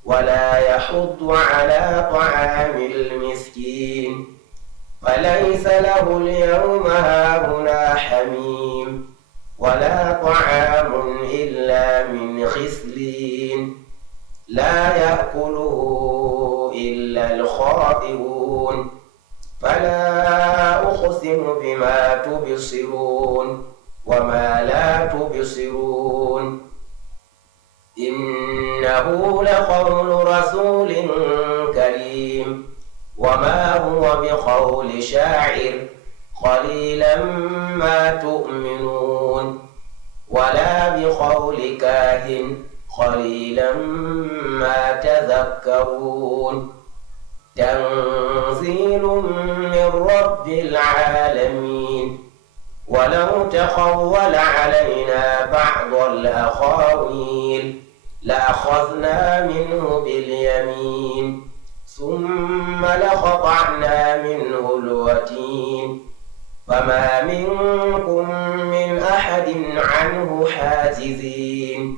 ولا يحض على طعام المسكين فليس له اليوم هاهنا حميم ولا طعام إلا من غسلين لا يأكله إلا الخاطئون فلا أقسم بما وما لا تبصرون إنه وإنه لقول رسول كريم وما هو بقول شاعر قليلا ما تؤمنون ولا بقول كاهن قليلا ما تذكرون تنزيل من رب العالمين ولو تقول علينا بعض الأقاويل لأخذنا منه باليمين ثم لقطعنا منه الوتين فما منكم من أحد عنه حاجزين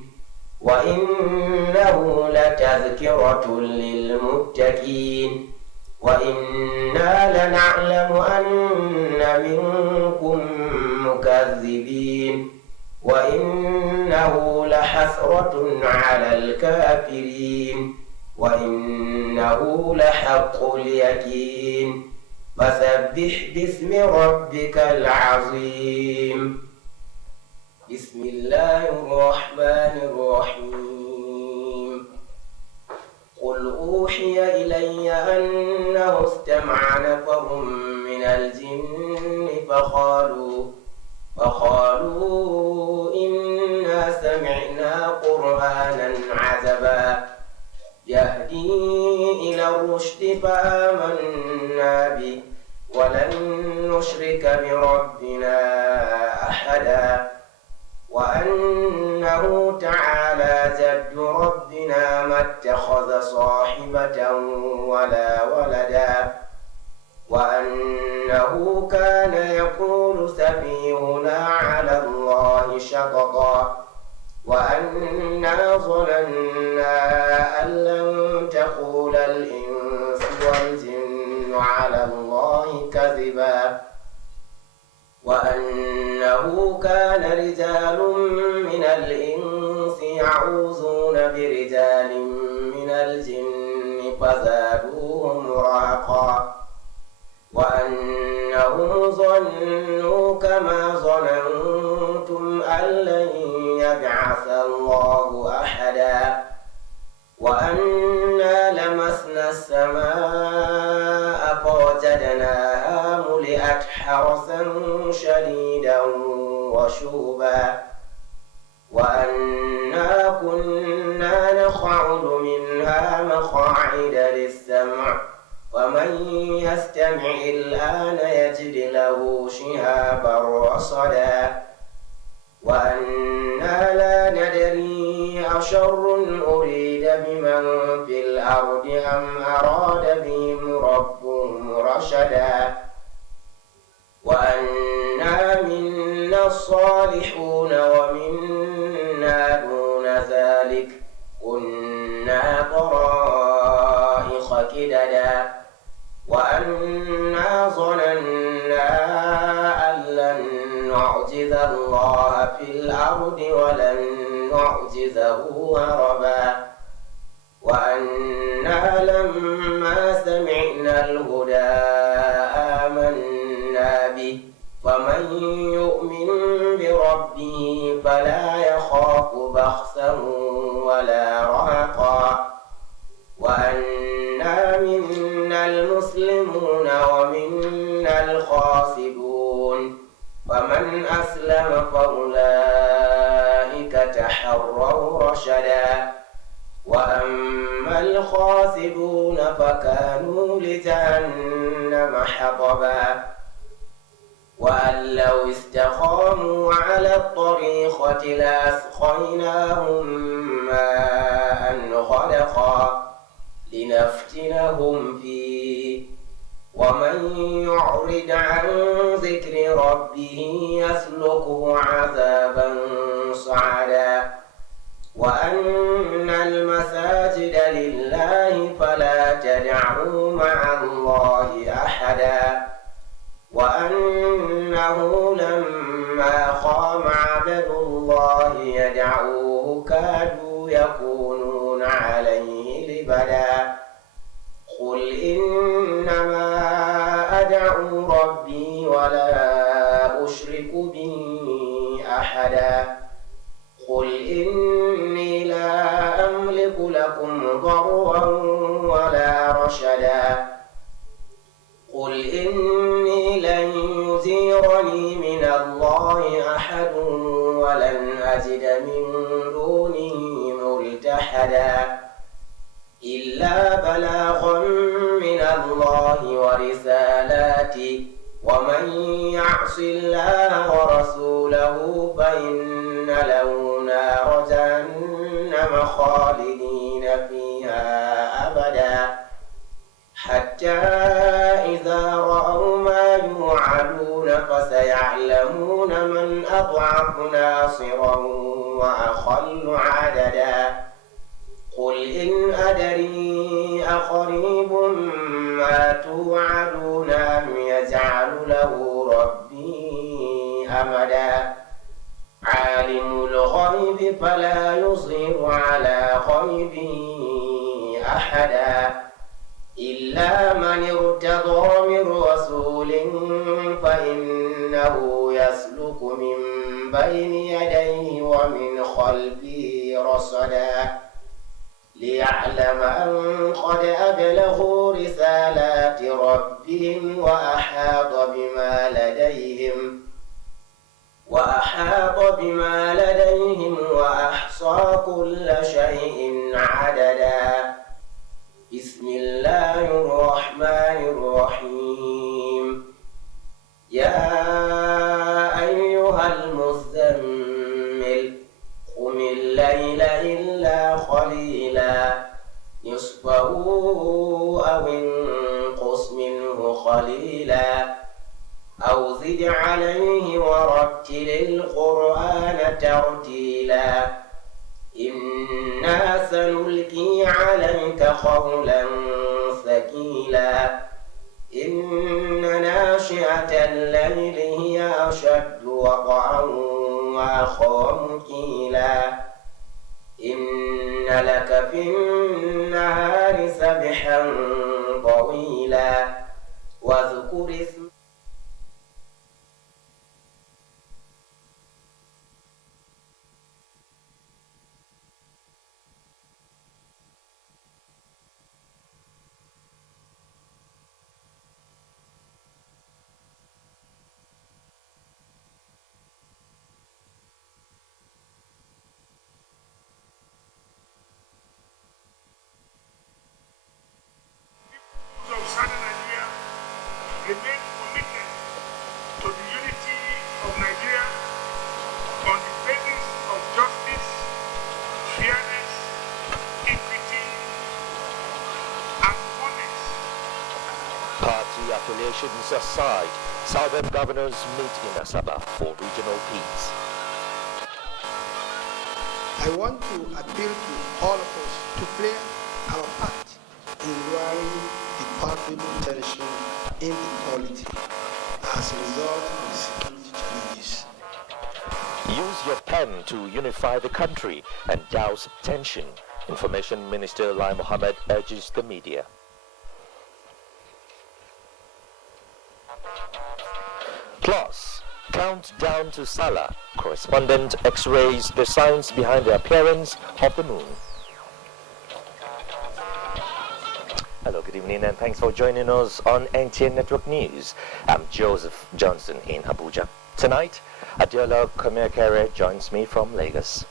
وإنه لتذكرة للمتقين وإنا لنعلم أن منكم مكذبين وإنه لحسرة على الكافرين وإنه لحق اليقين فسبح باسم ربك العظيم بسم الله الرحمن الرحيم قل أوحي إلي أنه استمع نفر من الجن فقالوا إنا سمعنا قرآنا عجبا يهدي إلى الرشد فآمنا به ولن نشرك بربنا أحدا وأنه تعالى جد ربنا ما اتخذ صاحبة ولا ولدا وأنه كان يقول سفيهنا على الله شططا وأنا ظننا أن لن تقول الإنس والجن على الله كذبا وأنه كان رجال من الإنس يعوذون برجال من الجن فزادوهم رهقا وأنهم ظنوا كما ظننتم أن لن يبعث الله أحدا وأنا لمسنا السماء فوجدناها ملئت حرسا شديدا وشوبا وأنا كنا نقعد منها مقاعد للسمع فمن يستمع الآن يجد له شهابا رصدا وأنا لا ندري أشر أريد بمن في الأرض أم أراد بهم ربهم رشدا وأنا منا الصالحون ومنا دون ذلك كنا طرائق كددا وأنا ظننا أن لن نعجز الله في الأرض ولن نعجزه هربا وأنا لما سمعنا الهدى آمنا به فمن يؤمن بربه فلا يخاف بخسا ولا رهقا وأنا منا المسلمون ومنا الخاسبون فمن أسلم فأولئك تحروا رشدا وأما الخاسبون فكانوا لجهنم حطبا وأن لو استقاموا على الطريقة لأسقيناهم ماء غدقا لنفتنهم فيه ومن يعرض عن ذكر ربه يسلكه عذابا صعدا وأن المساجد لله فلا تدعوا مع الله أحدا وأنه لما قام عبد الله يدعوه كادوا يكونون عليه لبدا قل إنما أدعو ربي ولا أشرك به أحدا قل إني لا أملك نتخذ من دونه ملتحدا إلا بلاغا من الله ورسالاته ومن يعص الله ورسوله فإن له نار جهنم خالدين فيها أبدا حتى إذا رأوا ما يوعدون فسيعلمون من أضعف ناصرا وأقل عددا قل إن أدري أقريب ما توعدون أم يجعل له ربي أمدا عالم الغيب فلا يظهر على غيبه أحدا إلا من ارتضى من رسول فإنه يسلك من بين يديه ومن خلفه رصدا ليعلم أن قد أبلغوا رسالات ربهم وأحاط بما لديهم وأحصى كل شيء عددا بسم الله الرحمن الرحيم يا أيها المزمل قم الليل إلا قليلا نصفه أو انقص منه قليلا أو زد عليه ورتل القرآن ترتيلا إنا سنلقي عليك قولا ثقيلا إن ناشئة الليل هي أشد وقعا وأقوم قيلا إن لك في النهار سبحا طويلا واذكر اسم remain committed to the unity of Nigeria on the basis of justice, fairness, equity, and oneness. Party affiliations aside, Southern governors meet in Asaba for regional peace. I want to appeal to all of us to play our part in lowering the palpable tension in equality as a result of security challenges. Use your pen to unify the country and douse tension, Information Minister Lai Mohammed urges the media. Plus, countdown to Salah. Correspondent X-rays the science behind the appearance of the moon. Hello, good evening, and thanks for joining us on NTN Network News. I'm Joseph Johnson in Abuja. Tonight, Adiola Komiakere joins me from Lagos.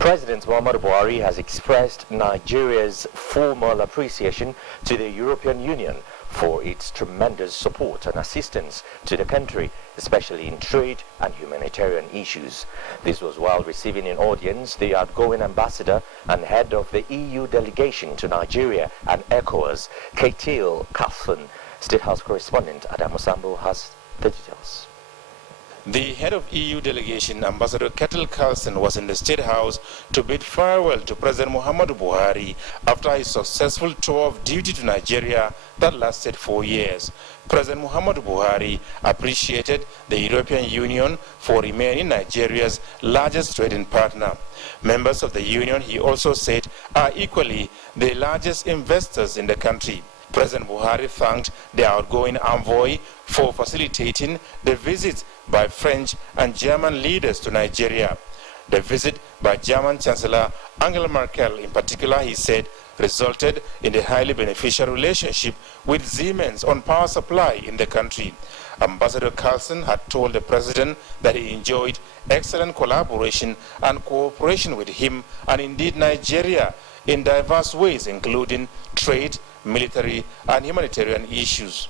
President Muhammadu Buhari has expressed Nigeria's formal appreciation to the European Union for its tremendous support and assistance to the country, especially in trade and humanitarian issues. This was while receiving in audience the outgoing ambassador and head of the EU delegation to Nigeria and ECOWAS, Kttv. State House correspondent Adamu Sambo has the details. The head of EU delegation, Ambassador Kttv, was in the State House to bid farewell to President Muhammadu Buhari after his successful tour of duty to Nigeria that lasted 4 years. President Muhammadu Buhari appreciated the European Union for remaining Nigeria's largest trading partner. Members of the Union, he also said, are equally the largest investors in the country. President Buhari thanked the outgoing envoy for facilitating the visit by French and German leaders to Nigeria. The visit by German Chancellor Angela Merkel in particular, he said, resulted in a highly beneficial relationship with Siemens on power supply in the country. Ambassador Carlson had told the president that he enjoyed excellent collaboration and cooperation with him and indeed Nigeria in diverse ways, including trade, military and humanitarian issues.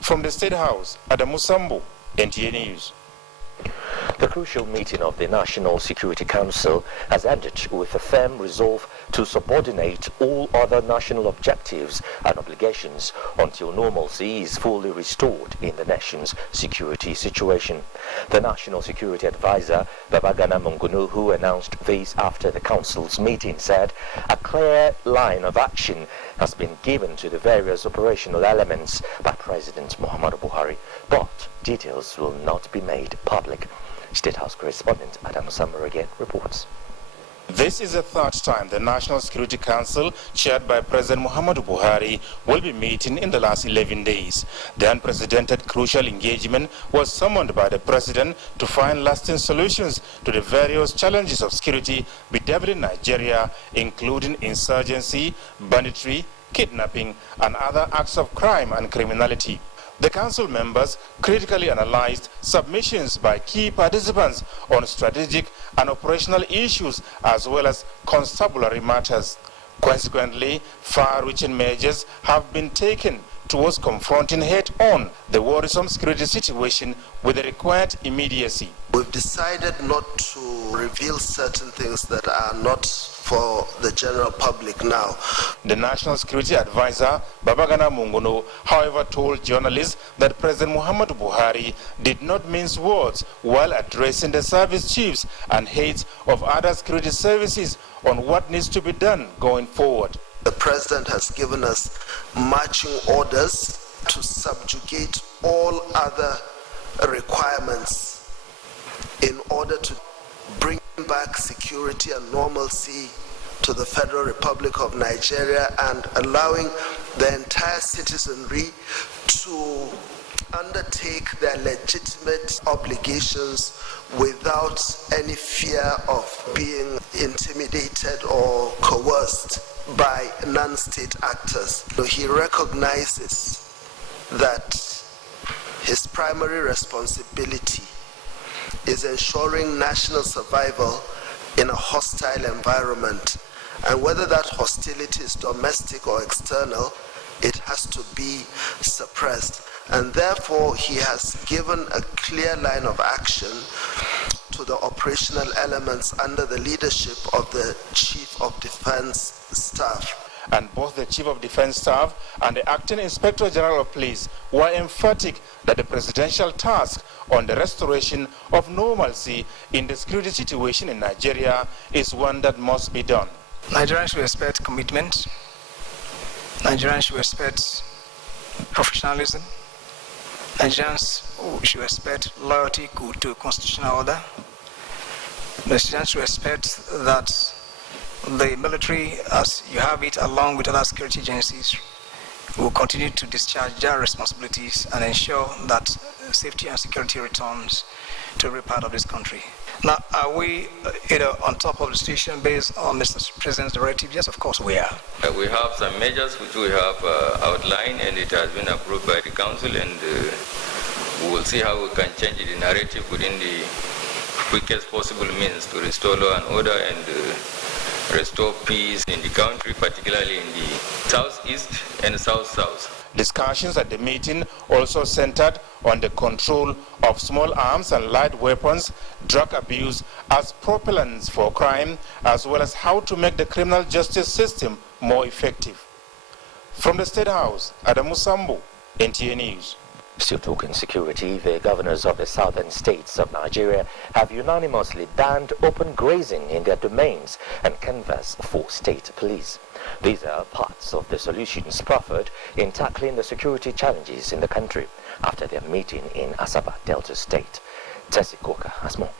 From the State House, Adamu Sambo, NTA News. The crucial meeting of the National Security Council has ended with a firm resolve to subordinate all other national objectives and obligations until normalcy is fully restored in the nation's security situation. The National Security Advisor, Babagana Monguno, who announced this after the Council's meeting, said a clear line of action has been given to the various operational elements by President Muhammadu Buhari, but details will not be made public. State House correspondent Adam Summer again reports. This is the third time the National Security Council, chaired by President Muhammadu Buhari, will be meeting in the last 11 days. The unprecedented crucial engagement was summoned by the President to find lasting solutions to the various challenges of security bedeviling Nigeria, including insurgency, banditry, kidnapping, and other acts of crime and criminality. The council members critically analyzed submissions by key participants on strategic and operational issues as well as constabulary matters. Consequently, far-reaching measures have been taken towards confronting head-on the worrisome security situation with the required immediacy. We've decided not to reveal certain things that are not for the general public now. The National Security Advisor, Babagana Mungono, however, told journalists that President Muhammadu Buhari did not mince words while addressing the service chiefs and heads of other security services on what needs to be done going forward. The President has given us marching orders to subjugate all other requirements in order to bring back security and normalcy to the Federal Republic of Nigeria and allowing the entire citizenry to undertake their legitimate obligations without any fear of being intimidated or coerced by non-state actors. So he recognizes that his primary responsibility is ensuring national survival in a hostile environment, and whether that hostility is domestic or external, it has to be suppressed. And therefore, he has given a clear line of action to the operational elements under the leadership of the Chief of Defense Staff. And both the Chief of Defense Staff and the Acting Inspector General of Police were emphatic that the presidential task on the restoration of normalcy in the security situation in Nigeria is one that must be done. Nigerians should expect commitment. Nigerians should expect professionalism. Nigerians should expect loyalty to constitutional order. Nigerians should expect that the military, as you have it, along with other security agencies, will continue to discharge their responsibilities and ensure that safety and security returns to every part of this country. Now, are we on top of the situation based on Mr. President's directive? Yes, of course we are. We have some measures which we have outlined, and it has been approved by the council, and we will see how we can change the narrative within the quickest possible means to restore law and order and restore peace in the country, particularly in the southeast and south-south. Discussions at the meeting also centered on the control of small arms and light weapons, drug abuse as propellants for crime, as well as how to make the criminal justice system more effective. From the State House, Adamu Sambo, NTA News. Still talking security, the governors of the southern states of Nigeria have unanimously banned open grazing in their domains and canvassed for state police. These are parts of the solutions proffered in tackling the security challenges in the country after their meeting in Asaba, Delta State. Tessie Coker has more.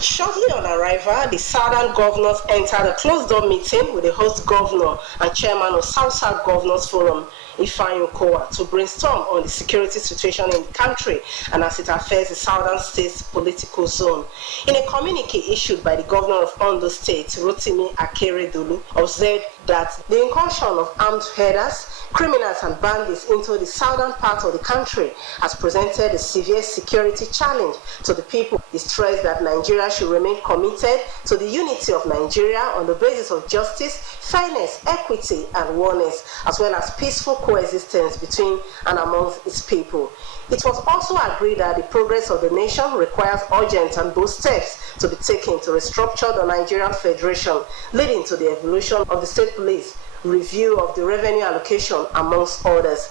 Shortly on arrival, the southern governors entered a closed-door meeting with the host governor and chairman of South-South Governors Forum, Ifeanyi Okowa, to brainstorm on the security situation in the country and as it affects the southern state's political zone. In a communique issued by the governor of Ondo State, Rotimi Akeredolu, observed that the incursion of armed herders, criminals and bandits into the southern part of the country has presented a severe security challenge to the people. He stressed that Nigeria should remain committed to the unity of Nigeria on the basis of justice, fairness, equity and oneness, as well as peaceful coexistence between and amongst its people. It was also agreed that the progress of the nation requires urgent and bold steps to be taken to restructure the Nigerian Federation, leading to the evolution of the state police, review of the revenue allocation, amongst others.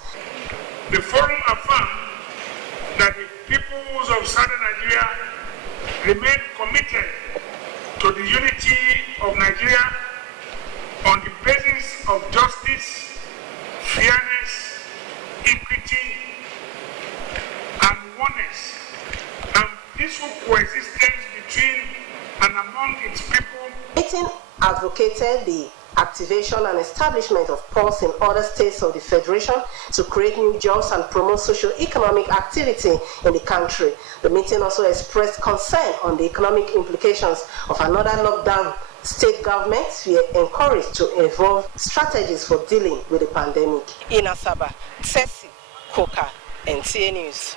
The forum affirmed that the peoples of southern Nigeria remain committed to the unity of Nigeria on the basis of justice, fairness, equity, and oneness, and peaceful coexistence between and among its people. Meeting advocated the activation and establishment of ports in other states of the Federation to create new jobs and promote socio-economic activity in the country. The meeting also expressed concern on the economic implications of another lockdown. State governments were encouraged to evolve strategies for dealing with the pandemic. In Asaba, Tsesi, Koka, NTA News.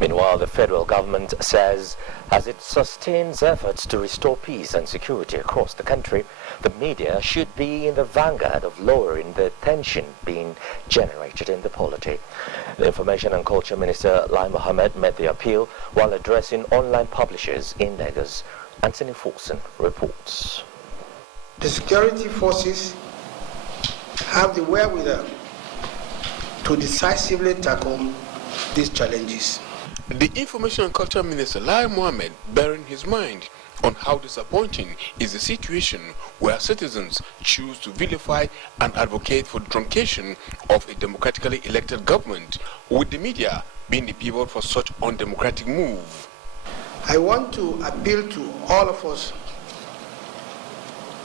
Meanwhile, the federal government says as it sustains efforts to restore peace and security across the country, the media should be in the vanguard of lowering the tension being generated in the polity. The Information and Culture Minister Lai Mohammed made the appeal while addressing online publishers in Lagos. Anthony Forson reports. The security forces have the wherewithal to decisively tackle these challenges. The Information and Culture Minister Lai Mohammed bearing his mind on how disappointing is the situation where citizens choose to vilify and advocate for the truncation of a democratically elected government, with the media being the pivot for such undemocratic move. I want to appeal to all of us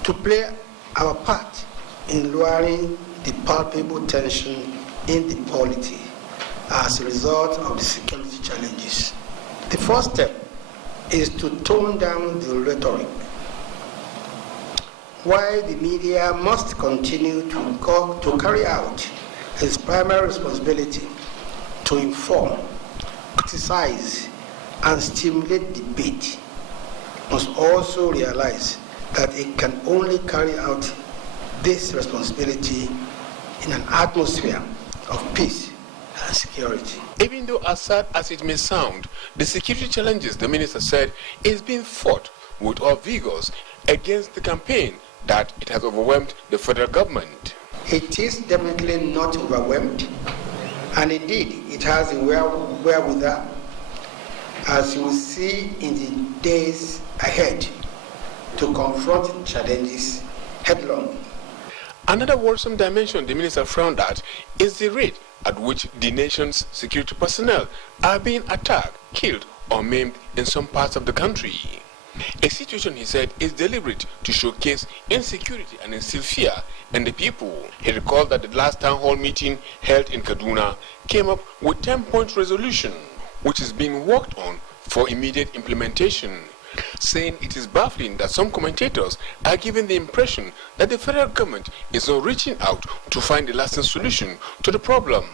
to play our part in lowering the palpable tension in the polity as a result of the security challenges. The first step is to tone down the rhetoric. While the media must continue to carry out its primary responsibility to inform, criticize, and stimulate debate, must also realize that it can only carry out this responsibility in an atmosphere of peace and security. Even though as sad as it may sound, the security challenges, the minister said, is being fought with all vigors against the campaign that it has overwhelmed the federal government. It is definitely not overwhelmed, and indeed it has a wherewithal, as you will see in the days ahead, to confront challenges headlong. Another worrisome dimension the minister frowned at is the rate at which the nation's security personnel are being attacked, killed, or maimed in some parts of the country. A situation, he said, is deliberate to showcase insecurity and instill fear in the people. He recalled that the last town hall meeting held in Kaduna came up with 10-point resolution, which is being worked on for immediate implementation, saying it is baffling that some commentators are given the impression that the federal government is not reaching out to find a lasting solution to the problem.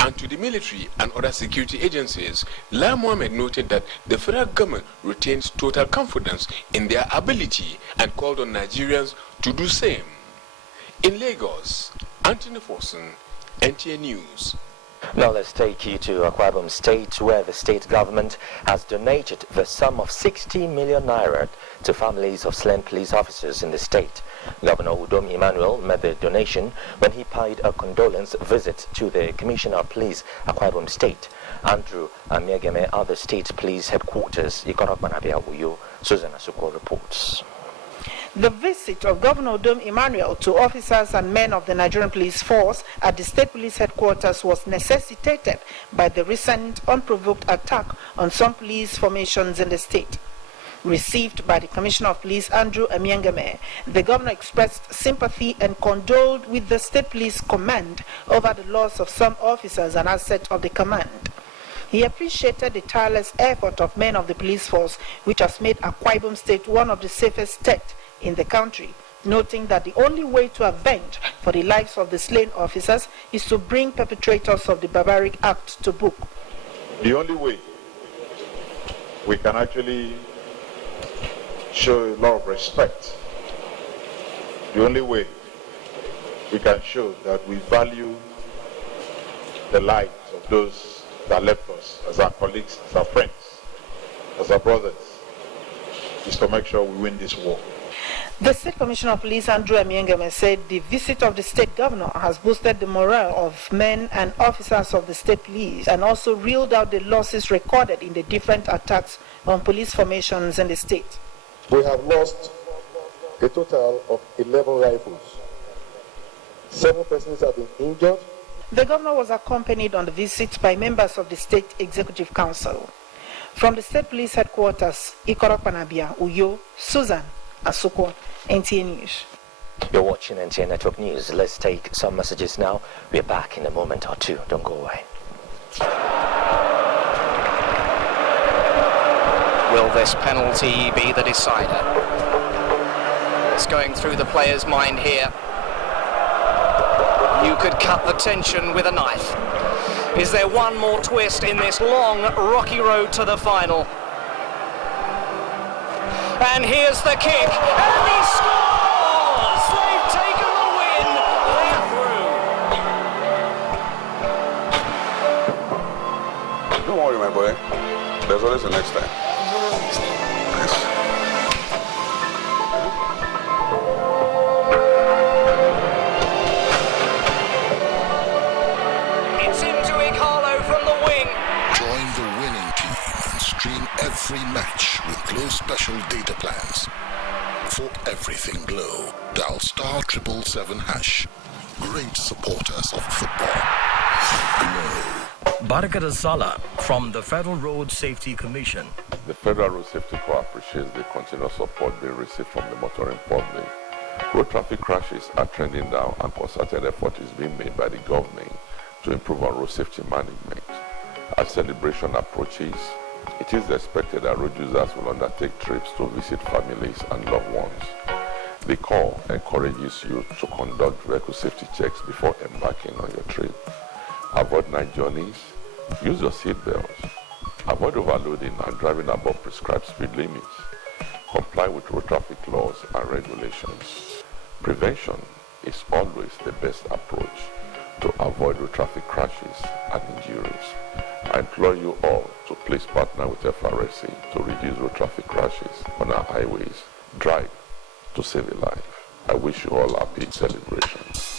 And to the military and other security agencies, Lai Mohammed noted that the federal government retains total confidence in their ability and called on Nigerians to do same. In Lagos, Anthony Forson, NTA News. Now let's take you to Akwa Ibom State, where the state government has donated the sum of 60 million naira to families of slain police officers in the state. Governor Udom Emmanuel made the donation when he paid a condolence visit to the Commissioner of Police, Akwa Ibom State, Andrew Amiageme, at the state police headquarters. Ikonokmanabia Uyo, Susan Asuko reports. The visit of Governor Udom Emmanuel to officers and men of the Nigerian police force at the state police headquarters was necessitated by the recent unprovoked attack on some police formations in the state. Received by the Commissioner of Police, Andrew Amiangame, the governor expressed sympathy and condoled with the state police command over the loss of some officers and assets of the command. He appreciated the tireless effort of men of the police force, which has made Akwa Ibom State one of the safest states in the country, noting that the only way to avenge for the lives of the slain officers is to bring perpetrators of the barbaric act to book. The only way we can actually show a lot of respect, the only way we can show that we value the lives of those that left us as our colleagues, as our friends, as our brothers, is to make sure we win this war. The State Commissioner of Police, Andrew Amiengeme, said the visit of the state governor has boosted the morale of men and officers of the state police and also reeled out the losses recorded in the different attacks on police formations in the state. We have lost a total of 11 rifles. 7 persons have been injured. The governor was accompanied on the visit by members of the State Executive Council. From the State Police Headquarters, Ikoro Panabia, Uyo, Susan Asoko, NTA News. You're watching NTA Network News. Let's take some messages now. We're back in a moment or two. Don't go away. Will this penalty be the decider? What's going through the player's mind here? You could cut the tension with a knife. Is there one more twist in this long, rocky road to the final? And here's the kick, and he scores! They've taken the win, they're through. Don't worry, my boy. There's always the next time. It's into Igalo from the wing. Join the winning team and stream every match with Glow special data plans. For everything Glow, dial *777#. Great supporters of football. Glow. Barakat Sala from the Federal Road Safety Commission. The Federal Road Safety Corps appreciates the continuous support being received from the motoring public. Road traffic crashes are trending down and concerted effort is being made by the government to improve on road safety management. As celebration approaches, it is expected that road users will undertake trips to visit families and loved ones. The Corps encourages you to conduct vehicle safety checks before embarking on your trip. Avoid night journeys, use your seat belts, avoid overloading and driving above prescribed speed limits. Comply with road traffic laws and regulations. Prevention is always the best approach to avoid road traffic crashes and injuries. I implore you all to please partner with FRSC to reduce road traffic crashes on our highways. Drive to save a life. I wish you all happy celebrations.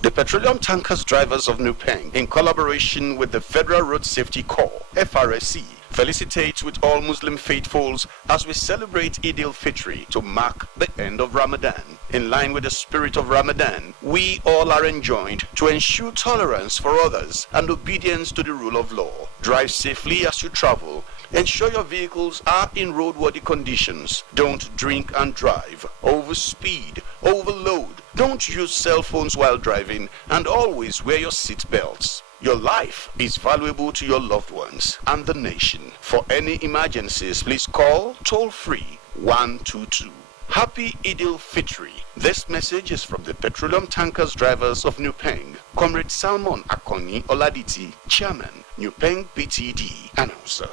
The Petroleum Tankers Drivers of Nupeng, in collaboration with the Federal Road Safety Corps, FRSC, felicitates with all Muslim faithfuls as we celebrate Eid al-Fitr to mark the end of Ramadan. In line with the spirit of Ramadan, we all are enjoined to ensure tolerance for others and obedience to the rule of law. Drive safely as you travel. Ensure your vehicles are in roadworthy conditions. Don't drink and drive, overspeed, overload. Don't use cell phones while driving, and always wear your seat belts. Your life is valuable to your loved ones and the nation. For any emergencies, please call toll-free 122. Happy Eid al-Fitr. This message is from the Petroleum Tankers Drivers of Nupeng. Comrade Salmon Akoni Oladiti, Chairman, Nupeng PTD, Announcer.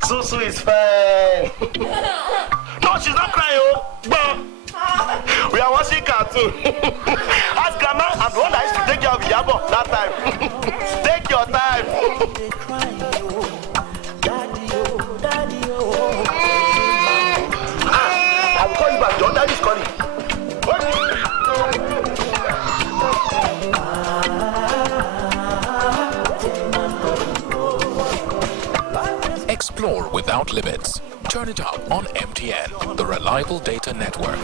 Susu is fine. No, she's not crying, oh. We are watching cartoon. Ask grandma, I'm the one that used to take care of Yabo that time. Take your time. I will call you back. Your dad is calling. Explore without limits. Turn it up on MTN, the reliable data network.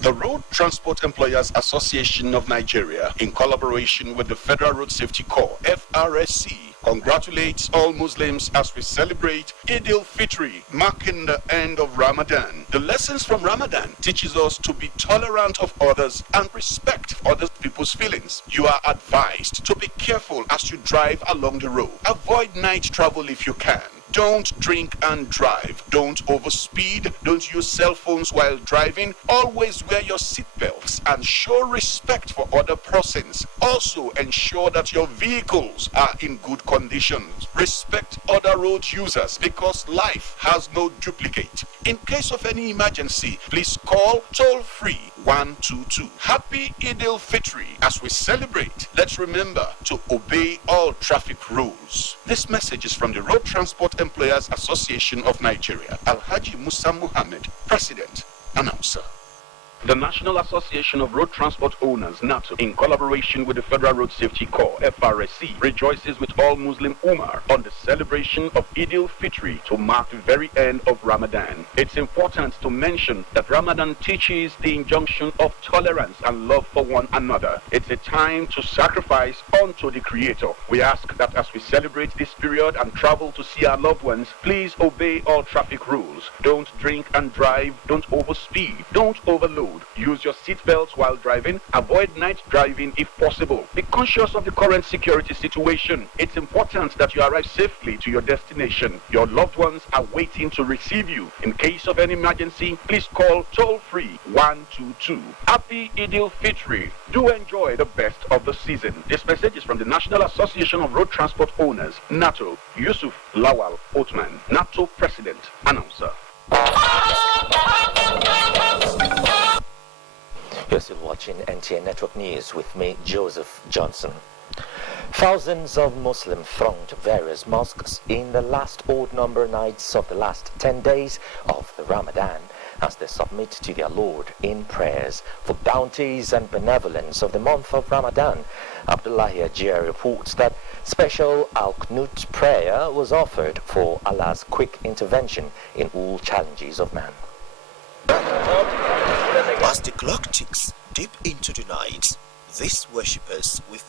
The Road Transport Employers Association of Nigeria, in collaboration with the Federal Road Safety Corps, FRSC, congratulates all Muslims as we celebrate Eid al-Fitr, marking the end of Ramadan. The lessons from Ramadan teaches us to be tolerant of others and respect other people's feelings. You are advised to be careful as you drive along the road. Avoid night travel if you can. Don't drink and drive. Don't overspeed. Don't use cell phones while driving. Always wear your seatbelts and show respect for other persons. Also ensure that your vehicles are in good conditions. Respect other road users because life has no duplicate. In case of any emergency, please call toll-free 122. Happy Eid al-Fitr as we celebrate. Let's remember to obey all traffic rules. This message is from the Road Transport Employers Association of Nigeria. Alhaji Musa Muhammad, President, Announcer. The National Association of Road Transport Owners, NATO, in collaboration with the Federal Road Safety Corps, FRSC, rejoices with all Muslim Ummah on the celebration of Eid al-Fitr to mark the very end of Ramadan. It's important to mention that Ramadan teaches the injunction of tolerance and love for one another. It's a time to sacrifice unto the Creator. We ask that as we celebrate this period and travel to see our loved ones, please obey all traffic rules. Don't drink and drive, don't overspeed, don't overload. Use your seatbelts while driving. Avoid night driving if possible. Be conscious of the current security situation. It's important that you arrive safely to your destination. Your loved ones are waiting to receive you. In case of any emergency, please call toll-free 122. Happy Eid al-Fitr. Do enjoy the best of the season. This message is from the National Association of Road Transport Owners, NATO. Yusuf Lawal Othman, NATO President, Announcer. You're still watching NTN Network News with me, Joseph Johnson. Thousands of Muslims thronged various mosques in the last odd number nights of the last 10 days of the Ramadan as they submit to their Lord in prayers for bounties and benevolence of the month of Ramadan. Abdullahi Ajia reports that special Al-Qunut prayer was offered for Allah's quick intervention in all challenges of man. As the clock ticks deep into the night, these worshippers with